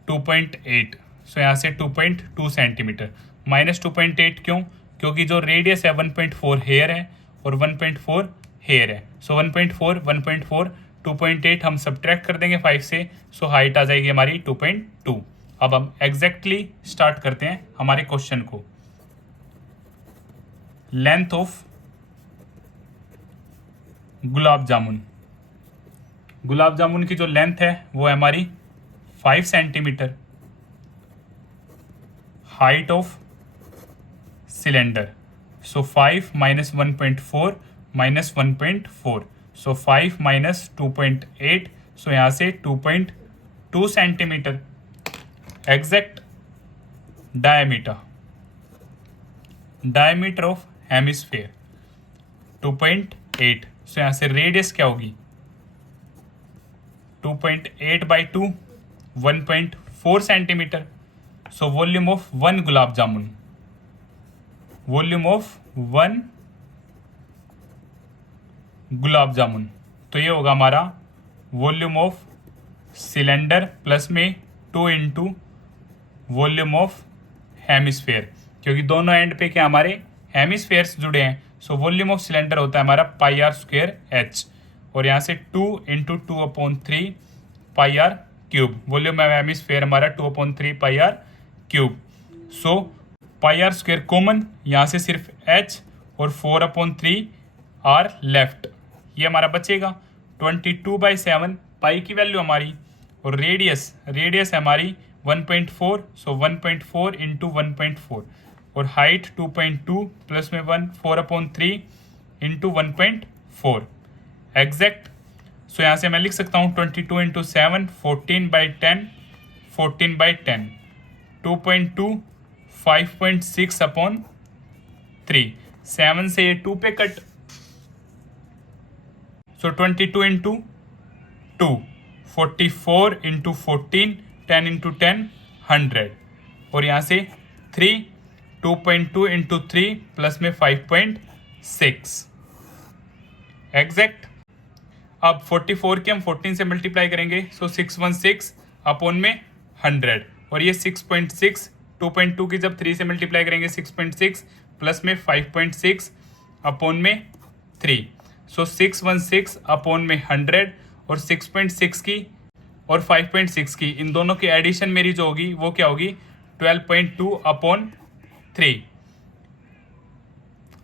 2.8। सो यहाँ से 2.2 सेंटीमीटर। माइनस 2.8 क्यों, क्योंकि जो रेडियस है 1.4 हेयर है और 1.4 हेयर है। सो 1.4 2.8 हम सब्ट्रैक्ट कर देंगे 5 से। सो हाइट आ जाएगी हमारी 2.2। अब हम एग्जैक्टली स्टार्ट करते हैं हमारे क्वेश्चन को। लेंथ ऑफ गुलाब जामुन की जो लेंथ है वो है हमारी 5 centimetre. Height of cylinder so 5 minus 1.4 minus 1.4। So 5 minus 2.8। सो यहाँ से 2.2 centimetre exact. Diameter of hemisphere 2.8। सो यहाँ से रेडियस क्या होगी 2.8/2 1.4 centimetre. So volume of 1 gulab jamun, तो ये होगा हमारा वॉल्यूम ऑफ सिलेंडर प्लस में 2 इंटू वॉल्यूम ऑफ हेमिस्फेयर, क्योंकि दोनों एंड पे क्या हमारे हेमिस्फेयर्स जुड़े हैं। सो वॉल्यूम ऑफ सिलेंडर होता है हमारा पाई आर स्क्वेयर एच, और यहाँ से 2 into 2/3 pi are cube. Volume of hemisphere हमारा 2/3 pi are cube. So pi are square common, यहाँ से सिर्फ एच और 4/3 आर लेफ्ट, ये हमारा बचेगा 22/7 पाई की वैल्यू हमारी। और रेडियस है हमारी 1.4, सो 1.4 इंटू 1.4, और हाइट 2.2 प्लस में 1 4/3 इंटू 1.4 एग्जैक्ट। सो यहाँ से मैं लिख सकता हूँ 22 इंटू 7 14/10 14/10 2.2 5.6/3। 7 से ये 2 पे कट, सो 22 इंटू 2 44 इंटू 14 10 इंटू 10 100, और यहाँ से 3 2.2 इंटू 3 प्लस में 5.6 एग्जैक्ट। अब 44 के हम 14 से मल्टीप्लाई करेंगे, सो 616 अपॉन में 100, और ये 6.6 2.2 की जब 3 से मल्टीप्लाई करेंगे 6.6 प्लस में 5.6 अपॉन में 3, सो 616 अपॉन में 100, और 6.6 की और 5.6 की इन दोनों की एडिशन मेरी जो होगी वो क्या होगी 12.2/3।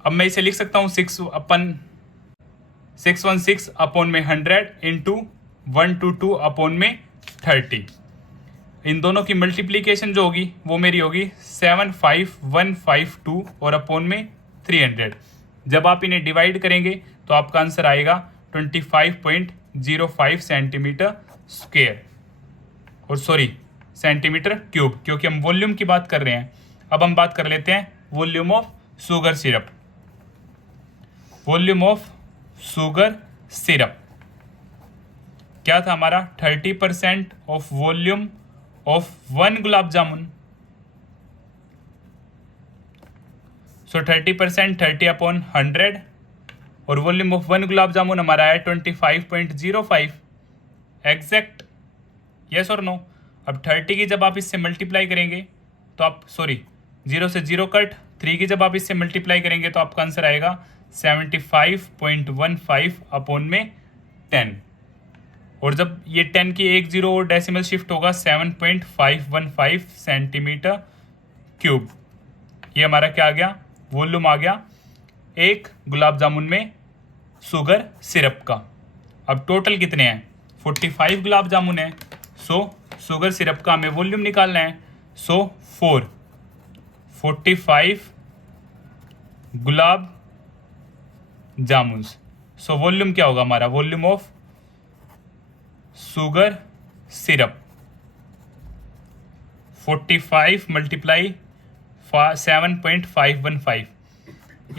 अब मैं इसे लिख सकता हूँ 616 अपॉन में 100 इंटू 122 अपॉन में 30। इन दोनों की मल्टीप्लीकेशन जो होगी वो मेरी होगी 75152 और अपॉन में 300। जब आप इन्हें डिवाइड करेंगे तो आपका आंसर आएगा 25.05 सेंटीमीटर स्क्वायर, और सॉरी सेंटीमीटर क्यूब, क्योंकि हम वॉल्यूम की बात कर रहे हैं। अब हम बात कर लेते हैं volume of sugar syrup. Volume of sugar syrup क्या था हमारा 30% of volume of 1 gulab jamun. सो 30% 30/100, और वॉल्यूम ऑफ 1 गुलाब जामुन हमारा है 25.05 एग्जैक्ट, यस और नो। अब 30 की जब आप इससे मल्टीप्लाई करेंगे तो आप 0 से 0 कट, 3 की जब आप इससे मल्टीप्लाई करेंगे तो आपका आंसर आएगा 75.15 अपॉन में 10, और जब ये 10 की 1 0 और डेसिमल शिफ्ट होगा 7.515 सेंटीमीटर क्यूब। ये हमारा क्या आ गया, वॉल्यूम आ गया एक गुलाब जामुन में शुगर सिरप का। अब टोटल कितने हैं 45 गुलाब जामुन है, सो शुगर सिरप का हमें वॉल्यूम निकालना है। सो 45 गुलाब जामुन, सो वॉल्यूम क्या होगा हमारा, volume of sugar syrup 45 multiply 7.515।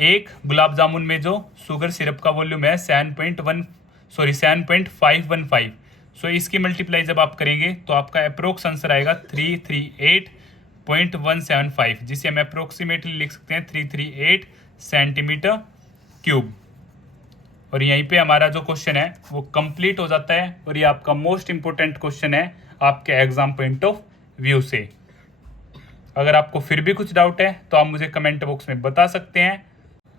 एक गुलाब जामुन में जो शुगर सिरप का वॉल्यूम है 7.515। सो इसकी मल्टीप्लाई जब आप करेंगे तो आपका अप्रोक्स आंसर आएगा 338.175, जिसे हम अप्रोक्सीमेटली लिख सकते हैं 338 सेंटीमीटर क्यूब। और यहीं पे हमारा जो क्वेश्चन है वो कंप्लीट हो जाता है, और ये आपका मोस्ट इंपॉर्टेंट क्वेश्चन है आपके एग्जाम पॉइंट ऑफ व्यू से। अगर आपको फिर भी कुछ डाउट है तो आप मुझे कमेंट बॉक्स में बता सकते हैं।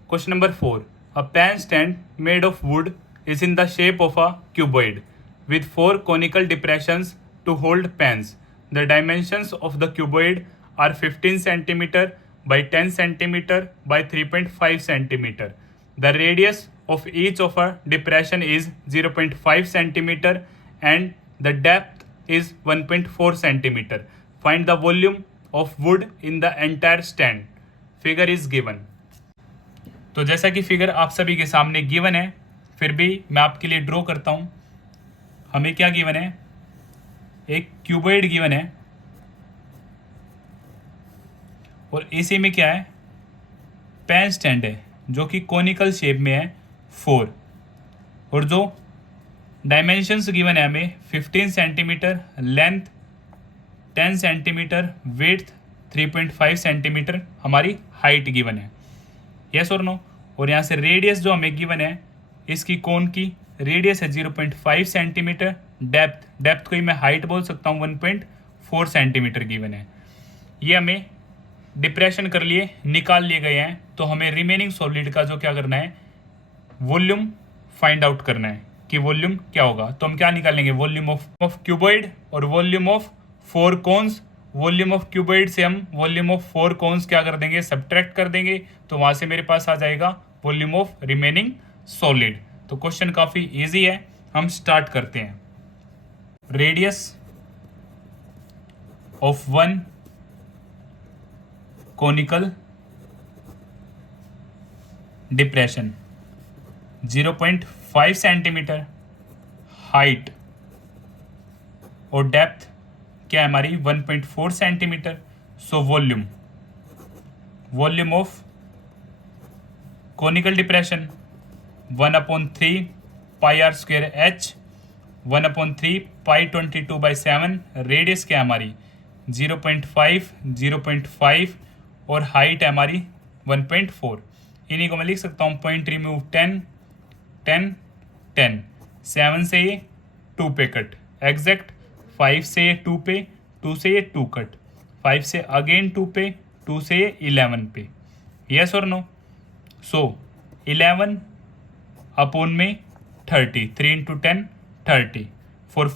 Question number 4, a pen stand made of wood is in the shape of a cuboid with 4 conical depressions to hold pens. The dimensions of the cuboid are 15 cm by 10 cm by 3.5 cm. The radius of each of a depression is 0.5 cm and the depth is 1.4 cm. Find the volume of wood in the entire stand. Figure is given. तो जैसा कि figure आप सभी के सामने given है, फिर भी मैं आपके लिए ड्रॉ करता हूँ। हमें क्या गिवन है, एक क्यूबॉइड गिवन है, और इसी में क्या है पेन स्टैंड है जो कि कोनिकल शेप में है 4, और जो डायमेंशंस गिवन है हमें 15 centimetre length, 10 centimetre width, 3.5 centimetre हमारी हाइट गिवन है, यस और नो। और यहाँ से रेडियस जो हमें गिवन है, इसकी कोन की रेडियस है 0.5 सेंटीमीटर, डेप्थ को ही मैं हाइट बोल सकता हूँ 1.4 सेंटीमीटर गिवन है। ये हमें डिप्रेशन कर लिए, निकाल लिए गए हैं, तो हमें रिमेनिंग सॉलिड का जो क्या करना है, वॉल्यूम फाइंड आउट करना है कि वॉल्यूम क्या होगा। तो हम क्या निकालेंगे, वॉल्यूम ऑफ क्यूबॉइड और volume of 4 cones. Volume of cuboid से हम वॉल्यूम ऑफ 4 कोन्स क्या कर देंगे, सब्ट्रैक्ट कर देंगे, तो वहां से मेरे पास आ जाएगा वॉल्यूम ऑफ रिमेनिंग सॉलिड। तो क्वेश्चन काफी इजी है, हम स्टार्ट करते हैं। Radius of one conical depression 0.5 centimetre, height और डेप्थ क्या है हमारी 1.4 centimetre. So volume of conical depression 1/3 pi are square H, 1/3 pi 22/7। Radius क्या है हमारी 0.5 और हाइट है हमारी 1.4। इन्हीं को मैं लिख सकता हूँ पॉइंट रिमूव 10 10 10। 7 से ये 2 पे कट एग्जैक्ट, 5 से ये 2 पे, 2 से ये 2 कट, 5 से अगेन 2 पे, 2 से ये 11 पे। यस और नो। सो 11 अपॉन में 30, 3 into 10 30 for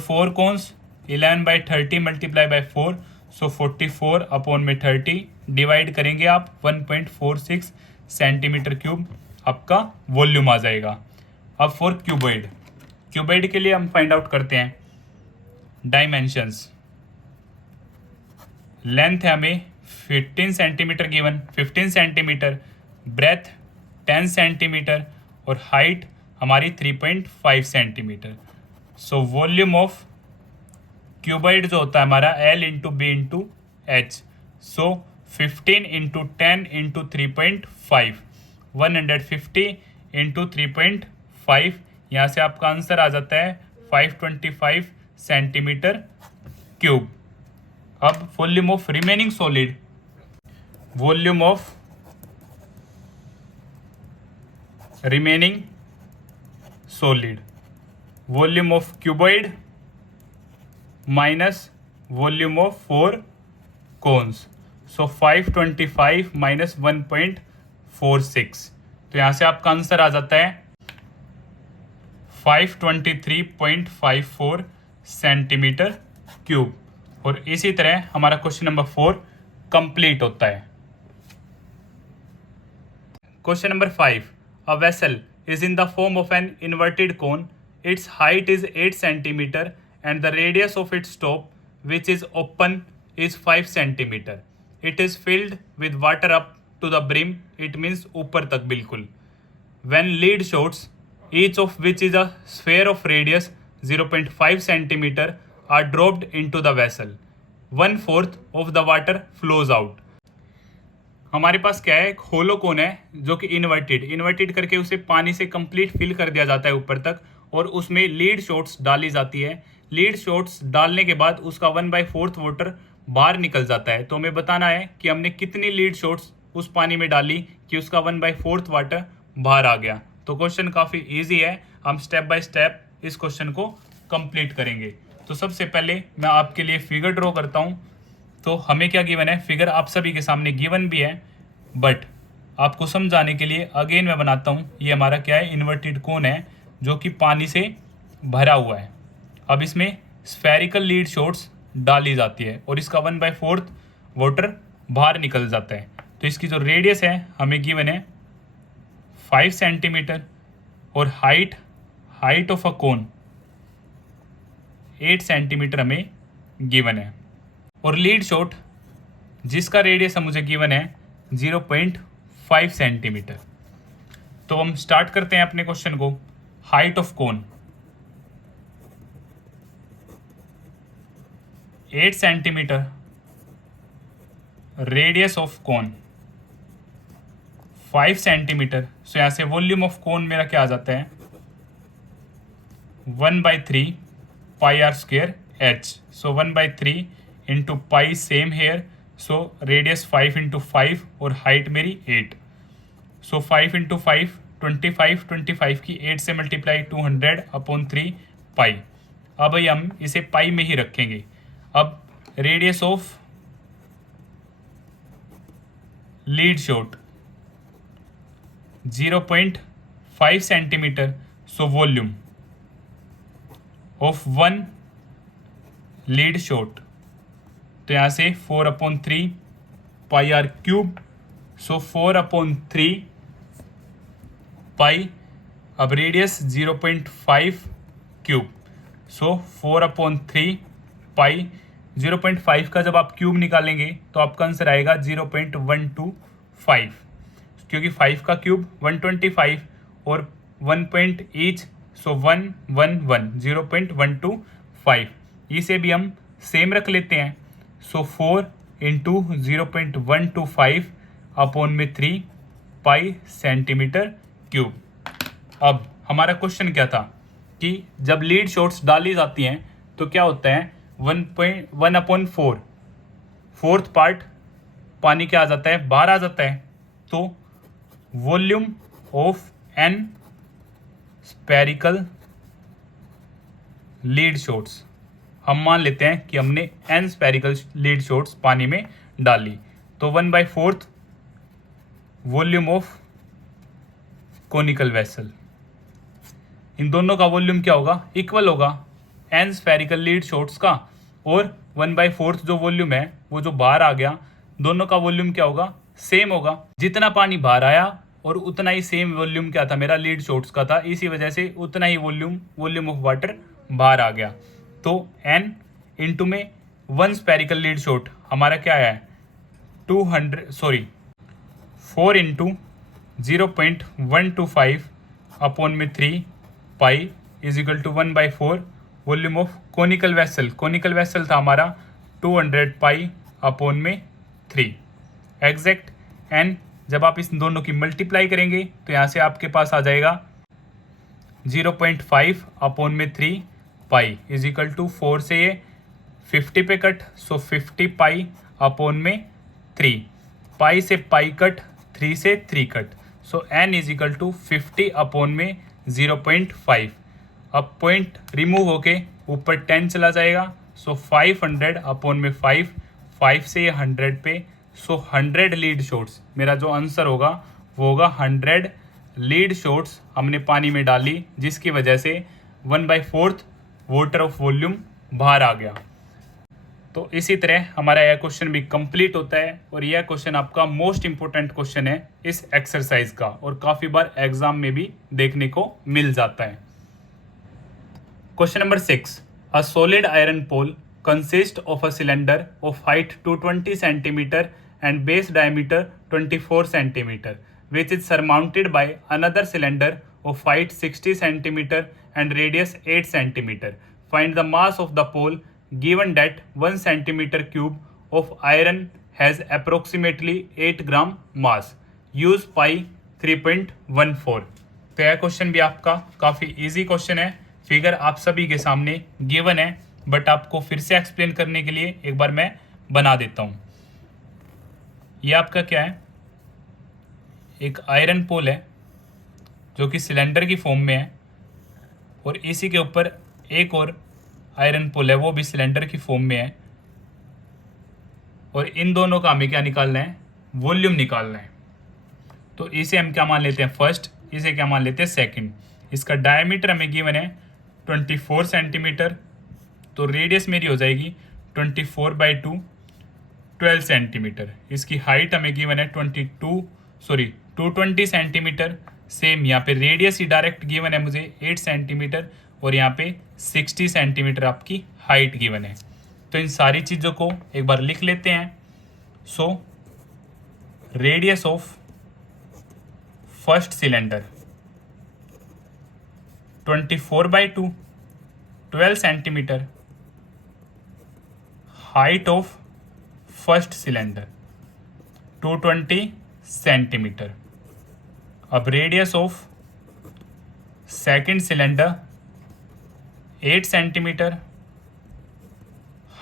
4 cones 11/30 multiply by 4, so 44 upon में 30 डिवाइड करेंगे आप 1.46 सेंटीमीटर क्यूब आपका वॉल्यूम आ जाएगा। अब फॉर क्यूबॉइड के लिए हम फाइंड आउट करते हैं डायमेंशंस। लेंथ है हमें 15 centimetre given, 15 centimetre, breadth 10 centimetre और हाइट हमारी 3.5 centimetre. So volume of cuboid जो होता है हमारा L into b into h, so 15 into 10 into 3.5, 150 into 3.5, यहाँ से आपका आंसर आ जाता है 525 सेंटीमीटर क्यूब। अब volume of remaining solid, volume of remaining solid, volume of cuboid minus volume of 4 cones, so 525 minus 1.46, तो यहाँ से आपका आंसर आ जाता है 523.54 सेंटीमीटर क्यूब। और इसी तरह हमारा क्वेश्चन नंबर 4 कंप्लीट होता है। Question number 5, a vessel is in the form of an inverted cone. Its height is 8 centimeter and the radius of its top, which is open, is 5 centimeter. It is filled with water up to the brim. It means ऊपर तक बिल्कुल. When lead shots, each of which is a sphere of radius 0.5 centimeter, are dropped into the vessel. 1/4 of the water flows out. हमारे पास क्या है, एक होलो कोन है जो कि इन्वर्टेड करके उसे पानी से कंप्लीट फिल कर दिया जाता है ऊपर तक, और उसमें लीड शॉट्स डाली जाती है। लीड शॉट्स डालने के बाद उसका 1/4 वाटर बाहर निकल जाता है। तो हमें बताना है कि हमने कितनी लीड शॉट्स उस पानी में डाली कि उसका 1/4 वाटर बाहर आ गया। तो क्वेश्चन काफ़ी ईजी है, हम स्टेप बाय स्टेप इस क्वेश्चन को कंप्लीट करेंगे। तो सबसे पहले मैं आपके लिए फिगर ड्रॉ करता हूँ। तो हमें क्या गिवन है, फिगर आप सभी के सामने गिवन भी है, बट आपको समझाने के लिए अगेन मैं बनाता हूँ। ये हमारा क्या है, इन्वर्टेड कोन है जो कि पानी से भरा हुआ है। अब इसमें स्फेरिकल लीड शॉट्स डाली जाती है और इसका 1/4 वाटर बाहर निकल जाता है। तो इसकी जो रेडियस है हमें गिवन है 5 सेंटीमीटर और height of a cone 8 centimetre हमें गिवन है, और लीड शॉट जिसका रेडियस मुझे गिवन है 0.5 सेंटीमीटर। तो हम स्टार्ट करते हैं अपने क्वेश्चन को। Height of cone 8 centimetre, radius of cone 5 centimetre. So यहाँ से वॉल्यूम ऑफ कोन मेरा क्या आ जाता है 1/3 pi are square h. So 1/3 into pi same here, so radius 5 into 5 और हाइट मेरी 8। सो 5 इंटू 5 25 की 8 से मल्टीप्लाई 200/3 पाई। अब भाई हम इसे पाई में ही रखेंगे। अब radius of lead shot 0.5 centimetre, so volume of one lead shot, तो यहाँ से 4/3 पाई आर क्यूब, सो 4/3 पाई। अब रेडियस 0.5 क्यूब, सो 4/3 पाई। 0.5 का जब आप क्यूब निकालेंगे तो आपका आंसर आएगा 0.125, क्योंकि 5 का क्यूब 125 और 1 पॉइंट ईच, सो 111 0.125। इसे भी हम सेम रख लेते हैं, सो 4 इंटू 0.125 अपॉन में 3 पाई सेंटीमीटर क्यूब। अब हमारा क्वेश्चन क्या था कि जब लीड शॉट्स डाली जाती हैं तो क्या होता है, 1/4 फोर्थ पार्ट पानी क्या आ जाता है, बाहर आ जाता है। तो volume of an spherical lead shots, हम मान लेते हैं कि हमने एन स्पेरिकल लीड शॉट्स पानी में डाली, तो 1/4 वॉल्यूम ऑफ कोनिकल वेसल, इन दोनों का वॉल्यूम क्या होगा, इक्वल होगा एन स्फेरिकल लीड शॉट्स का, और 1/4 जो वॉल्यूम है वो जो बाहर आ गया, दोनों का वॉल्यूम क्या होगा, सेम होगा। जितना पानी बाहर आया और उतना ही सेम वॉल्यूम क्या था, मेरा लीड शॉट्स का था, इसी वजह से उतना ही वॉल्यूम ऑफ वाटर बाहर आ गया। तो एन इंटू में 1 स्पेरिकल लीड शॉट हमारा क्या है, 4 इंटू 0.125 अपॉन में 3 pi is equal to 1/4 volume of conical vessel. Conical vessel था हमारा 200 पाई अपॉन में 3 एग्जैक्ट। एंड जब आप इस दोनों की मल्टीप्लाई करेंगे तो यहाँ से आपके पास आ जाएगा 0.5 अपॉन में 3 पाई इज इक्वल टू 4 से ये 50 पे कट, सो 50 पाई अपॉन में 3, पाई से पाई कट, 3 से 3 cut, so N is equal to 50 upon में 0.5। अब पॉइंट रिमूव होके ऊपर 10 चला जाएगा, सो 500 अपॉन में 5 से ये 100 पे, सो 100 लीड शॉट्स मेरा जो आंसर होगा वो होगा 100 लीड शॉट्स हमने पानी में डाली, जिसकी वजह से 1/4 वाटर ऑफ वॉल्यूम बाहर आ गया। तो इसी तरह हमारा यह क्वेश्चन भी कंप्लीट होता है, और यह क्वेश्चन आपका मोस्ट इंपॉर्टेंट क्वेश्चन है इस एक्सरसाइज का, और काफ़ी बार एग्जाम में भी देखने को मिल जाता है। Question number 6, a solid iron pole consist of a cylinder of height 220 centimetre and base diameter 24 centimetre which is surmounted by another cylinder of height 60 centimeter and radius 8 centimeter. Find the mass of the pole given that 1 centimeter cube of iron has approximately 8 gram mass. Use pi 3.14. तो यह question भी आपका काफ़ी easy question है, figure आप सभी के सामने गिवन है, बट आपको फिर से एक्सप्लेन करने के लिए एक बार मैं बना देता हूँ। ये आपका क्या है, एक आयरन पोल है जो कि सिलेंडर की फॉर्म में है, और इसी के ऊपर एक और आयरन पोल है वो भी सिलेंडर की फॉर्म में है, और इन दोनों का हमें क्या निकालना है, वॉल्यूम निकालना है। तो इसे हम क्या मान लेते हैं, फर्स्ट, इसे क्या मान लेते हैं, सेकंड। इसका डायमीटर हमें गिवन है 24 सेंटीमीटर, तो रेडियस मेरी हो जाएगी 24/2 12 सेंटीमीटर। इसकी हाइट हमें गिवन है 220 सेंटीमीटर। सेम यहाँ पे रेडियस ही डायरेक्ट गिवन है मुझे 8 सेंटीमीटर, और यहाँ पे 60 सेंटीमीटर आपकी हाइट गिवन है। तो इन सारी चीज़ों को एक बार लिख लेते हैं। So radius of first cylinder 24/2 12 centimetre, height of first cylinder 220 centimetre. अब radius of second cylinder 8 centimetre,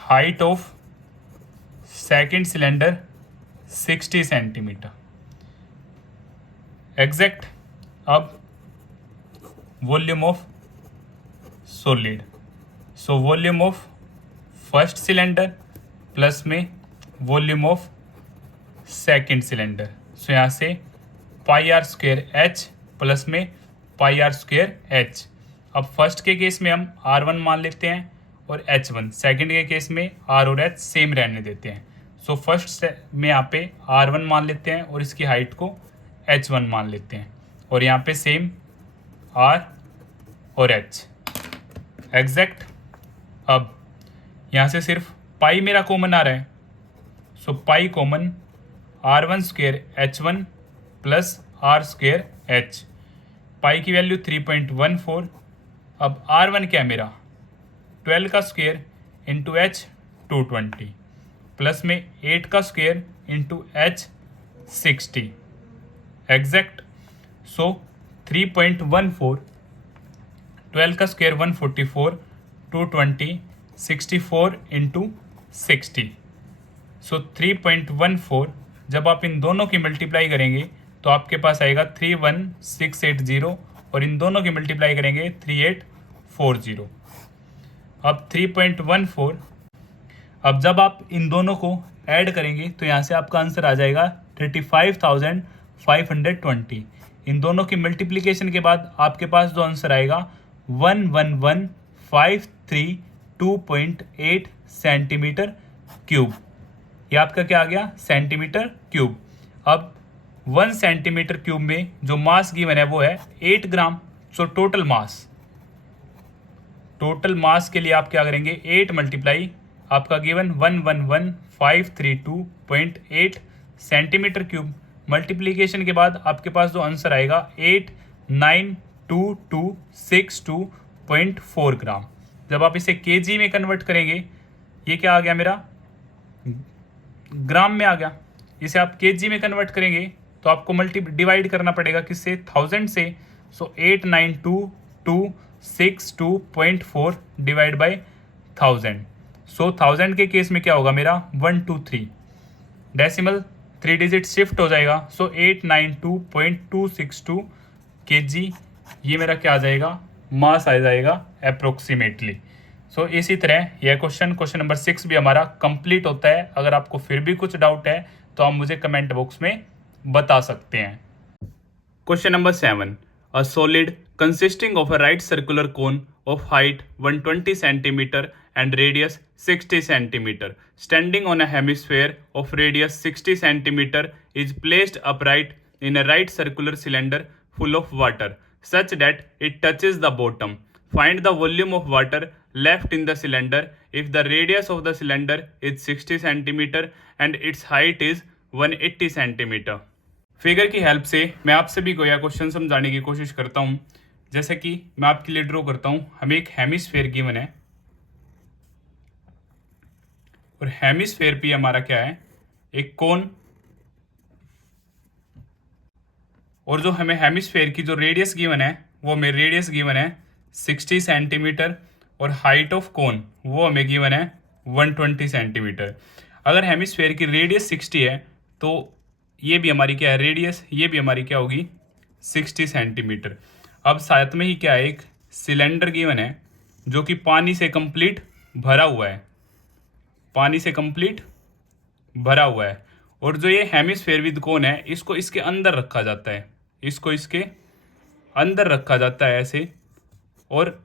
height of second cylinder 60 centimetre exact. अब volume of solid, so volume of first cylinder plus में volume of second cylinder. So यहाँ से pi are square h plus में pi are square h. अब first के case में हम R1 मान लेते हैं और H1, सेकंड के केस में R और H सेम रहने देते हैं। सो फर्स्ट में यहाँ पे R1 मान लेते हैं और इसकी हाइट को H1 मान लेते हैं और यहाँ पे सेम R और H एग्जैक्ट। अब यहाँ से सिर्फ पाई मेरा कॉमन आ रहा है, so pi common R1 square H1 plus R square H। पाई की वैल्यू 3.14। अब R1 क्या है मेरा 12 का स्क्वेयर इंटू H 220 प्लस में 8 का स्क्वेयर इंटू H 60 एग्जैक्ट। सो 3.14, 12 का स्क्वेयर 144, 220, 64 इंटू 60। सो 3.14 जब आप इन दोनों की मल्टीप्लाई करेंगे तो आपके पास आएगा 31680 और इन दोनों की मल्टीप्लाई करेंगे 3840। अब 3.14, अब जब आप इन दोनों को ऐड करेंगे तो यहाँ से आपका आंसर आ जाएगा 35,520। इन दोनों की मल्टीप्लिकेशन के बाद आपके पास जो आंसर आएगा 111,532.8 सेंटीमीटर क्यूब। ये आपका क्या आ गया सेंटीमीटर क्यूब। अब 1 सेंटीमीटर क्यूब में जो मास गिवन है वो है 8 ग्राम। सो टोटल मास के लिए आप क्या करेंगे 8 मल्टीप्लाई आपका गिवन 111,532.8 सेंटीमीटर क्यूब। मल्टीप्लिकेशन के बाद आपके पास जो आंसर आएगा 892262.4 ग्राम। जब आप इसे केजी में कन्वर्ट करेंगे ये क्या आ गया मेरा ग्राम में आ गया। इसे आप केजी में कन्वर्ट करेंगे तो आपको डिवाइड करना पड़ेगा किससे 1000 से। सो 892262.4 डिवाइड बाय 1000। सो 1000 के केस में क्या होगा मेरा 123 डेसिमल 3 डिजिट शिफ्ट हो जाएगा। सो 892.262 kg ये मेरा क्या आ जाएगा मास आ जाएगा अप्रोक्सीमेटली। सो इसी तरह यह क्वेश्चन नंबर 6 भी हमारा कंप्लीट होता है। अगर आपको फिर भी कुछ डाउट है तो आप मुझे कमेंट बॉक्स में बता सकते हैं। Question number 7, a solid consisting of a right circular cone of height 120 centimeter and radius 60 centimeter standing on a hemisphere of radius 60 centimeter is placed upright in a right circular cylinder full of water such that it touches the bottom. Find the volume of water left in the cylinder if the radius of the cylinder is 60 centimeter and its height is 180 centimeter. Figure की help से मैं आप सभी को यह question समझाने की कोशिश करता हूँ। जैसे कि मैं आपके लिए ड्रॉ करता हूँ, हमें एक हेमिस्फेयर गिवन है और हेमिस्फेयर पे हमारा क्या है एक कोन, और जो हमें हेमिस्फेयर की जो रेडियस गिवन है वो हमें रेडियस गिवन है 60 सेंटीमीटर और हाइट ऑफ कोन वो हमें गिवन है 120 सेंटीमीटर। अगर हेमिस्फेयर की रेडियस 60 है तो ये भी हमारी क्या है रेडियस, ये भी हमारी क्या होगी 60 सेंटीमीटर। अब साथ में ही क्या है एक सिलेंडर गिवन है जो कि पानी से कंप्लीट भरा हुआ है, पानी से कंप्लीट भरा हुआ है। और जो ये हेमिस्फेयर विद कोन है इसको इसके अंदर रखा जाता है, इसको इसके अंदर रखा जाता है ऐसे। और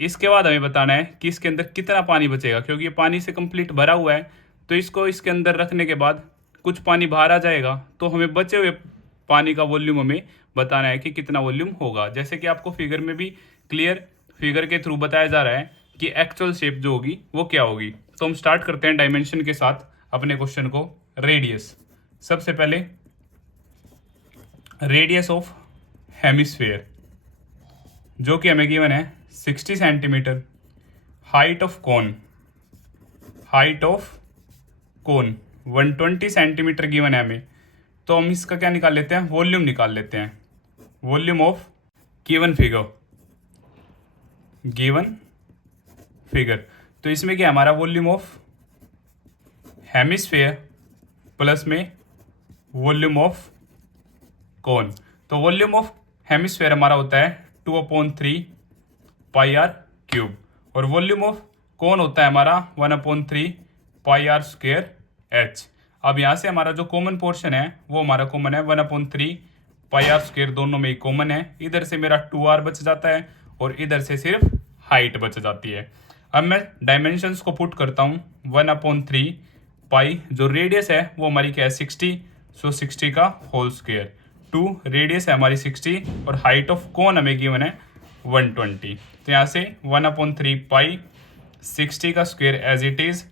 इसके बाद हमें बताना है कि इसके अंदर कितना पानी बचेगा, क्योंकि ये पानी से कंप्लीट भरा हुआ है तो इसको इसके अंदर रखने के बाद कुछ पानी बाहर आ जाएगा तो हमें बचे हुए पानी का वॉल्यूम हमें बताना है कि कितना वॉल्यूम होगा। जैसे कि आपको फिगर में भी क्लियर फिगर के थ्रू बताया जा रहा है कि एक्चुअल शेप जो होगी वो क्या होगी। तो हम स्टार्ट करते हैं डायमेंशन के साथ अपने क्वेश्चन को। रेडियस, सबसे पहले रेडियस ऑफ हेमिस्फेयर जो कि हमें गिवन है 60 centimetre. Height of cone, height of cone 120 centimetre given है हमें, तो हम इसका क्या निकाल लेते हैं वॉल्यूम निकाल लेते हैं। वॉल्यूम ऑफ गिवन फिगर, तो इसमें क्या हमारा वॉल्यूम ऑफ हेमिस्फेयर प्लस में वॉल्यूम ऑफ कोन। तो वॉल्यूम ऑफ हेमिस्फेयर हमारा होता है 2/3 पाई आर क्यूब और वॉल्यूम ऑफ कौन होता है हमारा 1/3 पाई आर स्क्वेयर एच। अब यहाँ से हमारा जो कॉमन पोर्शन है वो हमारा कॉमन है 1/3 पाई आर स्क्वेयर, दोनों में ही कॉमन है। इधर से मेरा 2r बच जाता है और इधर से सिर्फ हाइट बच जाती है। अब मैं डायमेंशंस को पुट करता हूँ 1/3 पाई, जो रेडियस है वो हमारी क्या है 60, सो 60 का होल स्क्वेयर, 2 रेडियस है हमारी 60 और हाइट ऑफ कौन हमें गिवन है 120। तो यहाँ से 1/3 पाई 60 का square as it is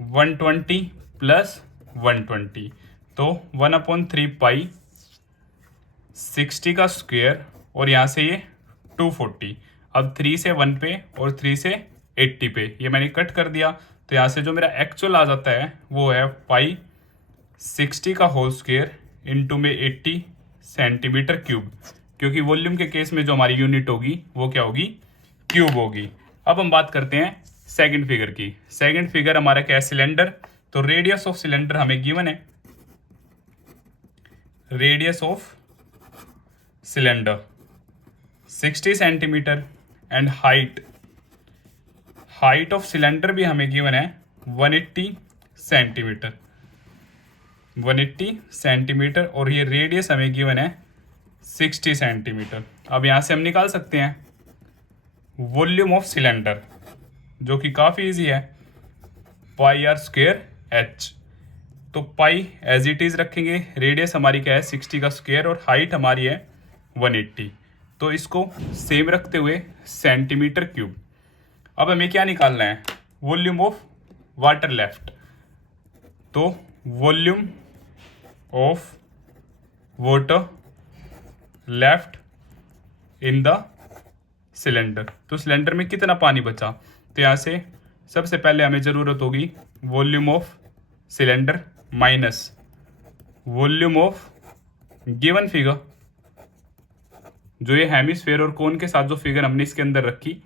120 plus 120, तो 1/3 पाई 60 का स्क्वेयर और यहाँ से ये 240। अब 3 से 1 पे और 3 से 80 पे ये मैंने कट कर दिया, तो यहाँ से जो मेरा एक्चुअल आ जाता है वो है पाई 60 का होल स्क्वेयर इंटू में 80 सेंटीमीटर क्यूब, क्योंकि वॉल्यूम के केस में जो हमारी यूनिट होगी वो क्या होगी क्यूब होगी। अब हम बात करते हैं सेकंड फिगर की। सेकंड फिगर हमारा क्या है सिलेंडर, तो रेडियस ऑफ सिलेंडर हमें गिवन है, radius of cylinder 60 centimetre and height of cylinder भी हमें गिवन है 180 सेंटीमीटर, 180 सेंटीमीटर और ये रेडियस हमें गिवन है 60 सेंटीमीटर। अब यहाँ से हम निकाल सकते हैं वॉल्यूम ऑफ सिलेंडर, जो कि काफ़ी इजी है, पाई आर स्क्वेयर एच। तो पाई एज इट इज़ रखेंगे, रेडियस हमारी क्या है 60 का स्क्वेयर और हाइट हमारी है 180, तो इसको सेम रखते हुए सेंटीमीटर क्यूब। अब हमें क्या निकालना है वॉल्यूम ऑफ वाटर लेफ्ट, तो volume of water left in the cylinder, तो सिलेंडर में कितना पानी बचा। तो यहाँ से सबसे पहले हमें ज़रूरत होगी volume of cylinder minus volume of given figure, जो ये हेमिस्फेयर और कोन के साथ जो फिगर हमने इसके अंदर रखी,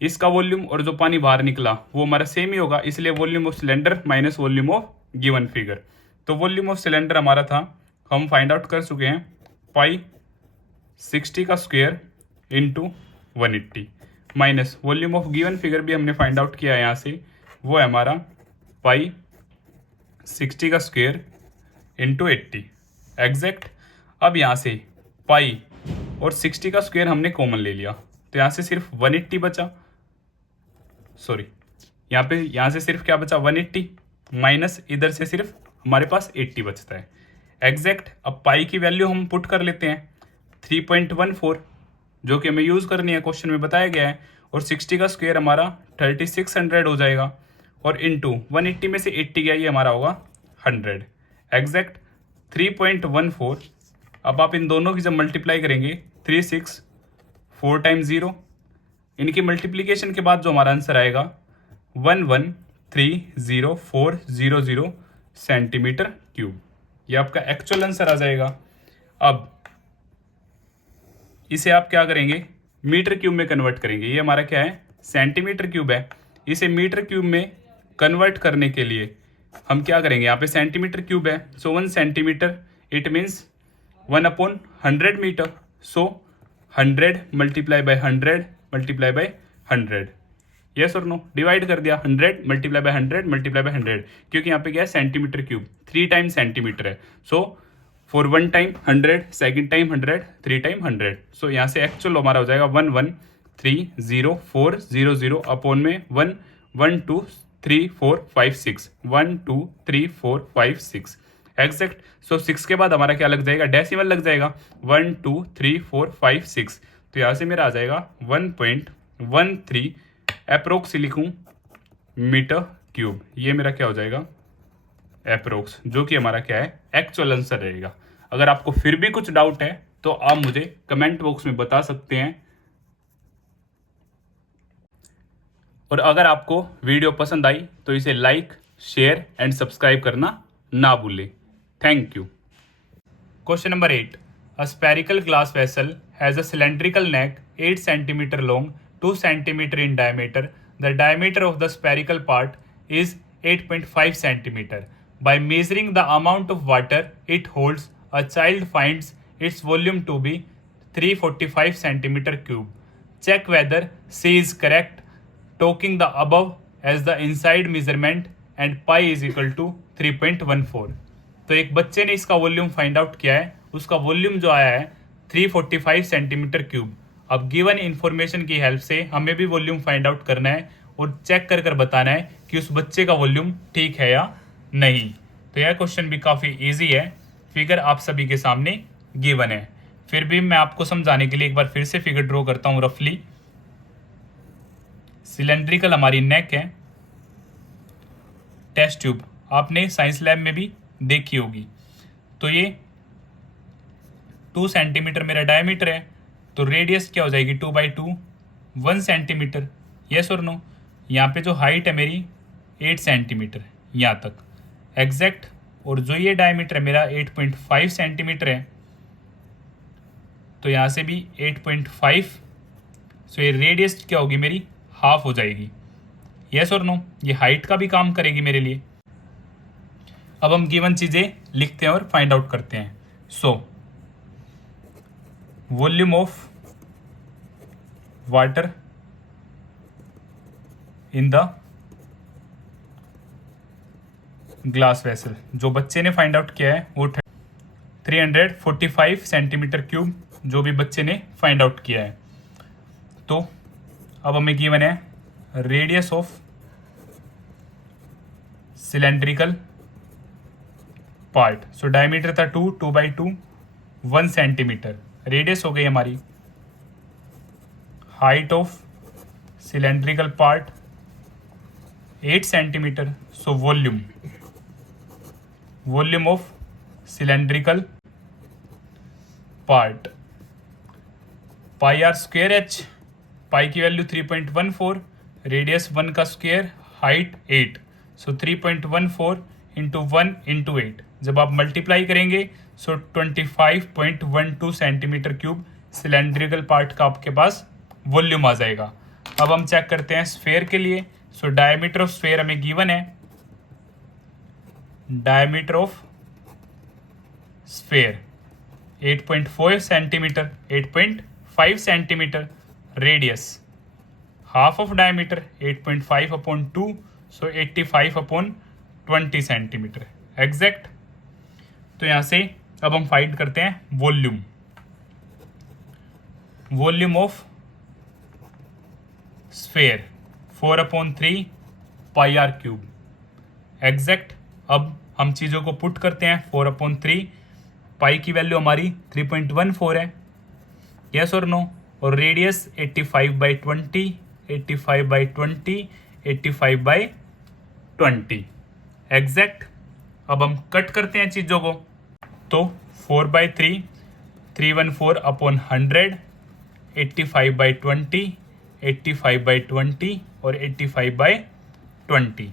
इसका वॉल्यूम और जो पानी बाहर निकला वो हमारा सेम ही होगा, इसलिए volume of cylinder minus volume of given figure. तो वॉल्यूम ऑफ सिलेंडर हमारा था, हम फाइंड आउट कर चुके हैं, पाई 60 का square into 180 minus volume of given figure भी हमने फाइंड आउट किया है यहाँ से, वो है हमारा पाई 60 का स्क्वेयर इंटू 80 एग्जैक्ट। अब यहाँ से पाई और 60 का स्क्वायर हमने कॉमन ले लिया, तो यहाँ से सिर्फ 180 बचा, सॉरी यहाँ से सिर्फ क्या बचा 180 माइनस इधर से सिर्फ हमारे पास 80 बचता है एग्जैक्ट। अब पाई की वैल्यू हम पुट कर लेते हैं 3.14, जो कि हमें यूज़ करनी है, क्वेश्चन में बताया गया है, और 60 का स्क्वायर हमारा 3600 हो जाएगा और इंटू 180 में से 80 गया, ये हमारा होगा 100 एग्जैक्ट 3.14। अब आप इन दोनों की जब मल्टीप्लाई करेंगे 36 4 टाइम्स 0, इनकी मल्टीप्लिकेशन के बाद जो हमारा आंसर आएगा 1130400 सेंटीमीटर क्यूब, ये आपका एक्चुअल आंसर आ जाएगा। अब इसे आप क्या करेंगे मीटर क्यूब में कन्वर्ट करेंगे, ये हमारा क्या है सेंटीमीटर क्यूब है, इसे मीटर क्यूब में कन्वर्ट करने के लिए हम क्या करेंगे, यहाँ पे सेंटीमीटर क्यूब है, so 1 centimetre it means 1/100 metre, so 100 multiply by 100 multiply by 100, yes और नो, डिवाइड कर दिया 100 मल्टीप्लाई बाय 100 मल्टीप्लाई बाय 100, क्योंकि यहाँ पे क्या है सेंटीमीटर क्यूब 3 टाइम सेंटीमीटर है, so for 1 time 100, second time 100, 3 time 100, सो यहाँ से एक्चुअल हमारा हो जाएगा 1130400 अपॉन में 1 1 2 3 4 5 6 1 2 3 4 5 6 एग्जैक्ट। सो 6 के बाद हमारा क्या लग जाएगा डेसिमल लग जाएगा 1 2 3 4 5 6, तो यहाँ से मेरा आ जाएगा 1.13 अप्रोक्स लिखूँ मीटर क्यूब, ये मेरा क्या हो जाएगा अप्रोक्स, जो कि हमारा क्या है एक्चुअल आंसर रहेगा। अगर आपको फिर भी कुछ डाउट है तो आप मुझे कमेंट बॉक्स में बता सकते हैं, और अगर आपको वीडियो पसंद आई तो इसे लाइक शेयर एंड सब्सक्राइब करना ना भूलें। Thank you. Question number 8, a spherical glass vessel has a cylindrical neck 8 cm long, 2 cm in diameter. The diameter of the spherical part is 8.5 cm. By measuring the amount of water it holds, a child finds its volume to be 345 cm cube. Check whether C is correct. Taking the above as the inside measurement and pi is equal to 3.14। तो एक बच्चे ने इसका volume find out किया है, उसका volume जो आया है 345 सेंटीमीटर क्यूब। अब गिवन इन्फॉर्मेशन की हेल्प से हमें भी वॉल्यूम फाइंड आउट करना है और चेक कर बताना है कि उस बच्चे का वॉल्यूम ठीक है या नहीं। तो यह क्वेश्चन भी काफ़ी इजी है, फिगर आप सभी के सामने गिवन है। फिर भी मैं आपको समझाने के लिए एक बार फिर से फिगर ड्रॉ करता हूँ रफली। सिलेंड्रिकल हमारी नेक है, टेस्ट ट्यूब आपने साइंस लैब में भी देखी होगी। तो ये 2 सेंटीमीटर मेरा डायमीटर है, तो रेडियस क्या हो जाएगी 2/2 1 सेंटीमीटर। यस और नो। यहाँ पे जो हाइट है मेरी 8 सेंटीमीटर यहाँ तक एग्जैक्ट, और जो ये डायमीटर है मेरा 8.5 सेंटीमीटर है, तो यहाँ से भी 8.5, सो ये रेडियस क्या होगी मेरी हाफ हो जाएगी। यस और नो, ये हाइट का भी काम करेगी मेरे लिए। अब हम गिवन चीज़ें लिखते हैं और फाइंड आउट करते हैं। सो volume of water in the glass vessel, जो बच्चे ने फाइंड आउट किया है वो 345 सेंटीमीटर क्यूब, जो भी बच्चे ने फाइंड आउट किया है। तो अब हमें गिवन है radius of cylindrical part. So diameter था 2/2 1 सेंटीमीटर, रेडियस हो गई हमारी। Height of cylindrical part 8 centimetre. So volume of cylindrical part pi are square H, pi की वैल्यू 3.14, रेडियस 1 का square, height 8। So 3.14 into 1 into 8, जब आप multiply करेंगे so 25.12 centimetre cube cylindrical part का आपके पास वॉल्यूम आ जाएगा। अब हम चेक करते हैं स्फेयर के लिए। सो डायमीटर ऑफ स्फेयर हमें गिवन है, diameter of sphere 8.4 centimetre, 8.5 centimetre, radius half of diameter 8.5 upon 2, so 85 upon 20 centimetre exact. तो यहाँ से अब हम फाइंड करते हैं volume. Volume of sphere 4/3 pi are cube exact. अब हम चीज़ों को पुट करते हैं। 4/3, पाई की वैल्यू हमारी 3.14 है, यस और नो, और रेडियस 85/20, 85/20, 85/20 एग्जैक्ट। अब हम कट करते हैं चीज़ों को। तो 4/3 314 अपॉन 100, 85/20, 85/20 और 85/20।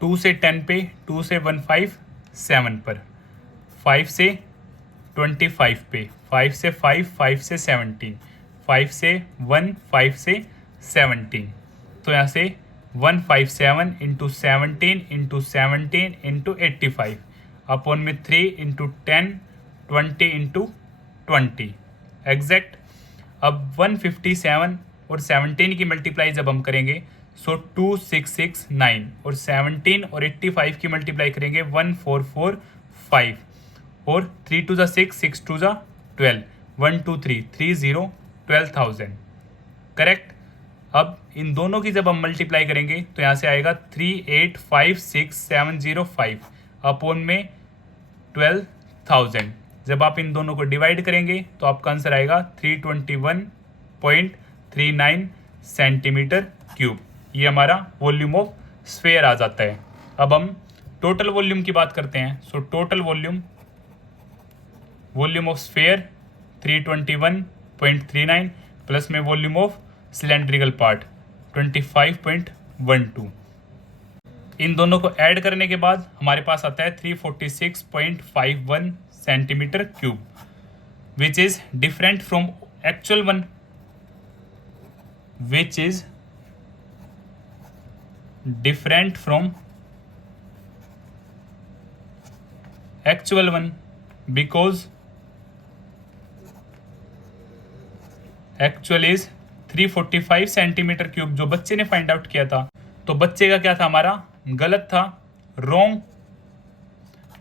2 से 10 पे, 2 से 15 7 पर, 5 से 25 पे, 5 से 5, 5 से 17, 5 से 1, 5 से 17। तो यहाँ से 157 इंटू 17 इंटू 17 इंटू 85 अपॉन में 3 इंटू 10 20 इंटू 20 एग्जैक्ट। अब 157 और 17 की मल्टीप्लाई जब हम करेंगे सो 2669, और 17 और 85 की मल्टीप्लाई करेंगे 1445, और 3 2 ज़ा 6, 6 2 ज़ा 12, 1 2 3 30 12,000 करेक्ट। अब इन दोनों की जब हम मल्टीप्लाई करेंगे तो यहाँ से आएगा 3856705 अपॉन में 12,000। जब आप इन दोनों को डिवाइड करेंगे तो आपका आंसर आएगा 321.39 सेंटीमीटर क्यूब। ये हमारा वॉल्यूम ऑफ स्फेयर आ जाता है। अब हम टोटल वॉल्यूम की बात करते हैं। So total volume of sphere 321.39 plus में वॉल्यूम ऑफ सिलेंड्रिकल पार्ट 25.12। इन दोनों को ऐड करने के बाद हमारे पास आता है 346.51 centimetre cube, which is different from actual one, which is different from actual one, because actual is 345 centimetre cube जो बच्चे ने फाइंड आउट किया था, तो बच्चे का क्या था, हमारा गलत था, रॉन्ग।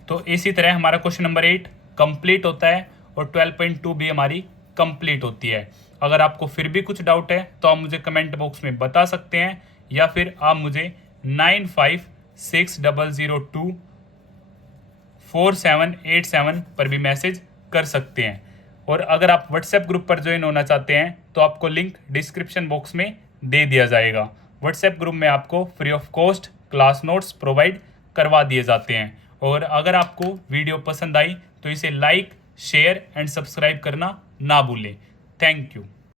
तो इसी तरह हमारा क्वेश्चन नंबर 8 कंप्लीट होता है और 12.2 भी हमारी कंप्लीट होती है। अगर आपको फिर भी कुछ डाउट है तो आप मुझे कमेंट बॉक्स में बता सकते हैं, या फिर आप मुझे 9560024787 पर भी मैसेज कर सकते हैं। और अगर आप व्हाट्सएप ग्रुप पर ज्वाइन होना चाहते हैं तो आपको लिंक डिस्क्रिप्शन बॉक्स में दे दिया जाएगा। व्हाट्सएप ग्रुप में आपको free of cost class notes provide करवा दिए जाते हैं। और अगर आपको वीडियो पसंद आई तो इसे लाइक, शेयर एंड सब्सक्राइब करना ना भूलें। Thank you.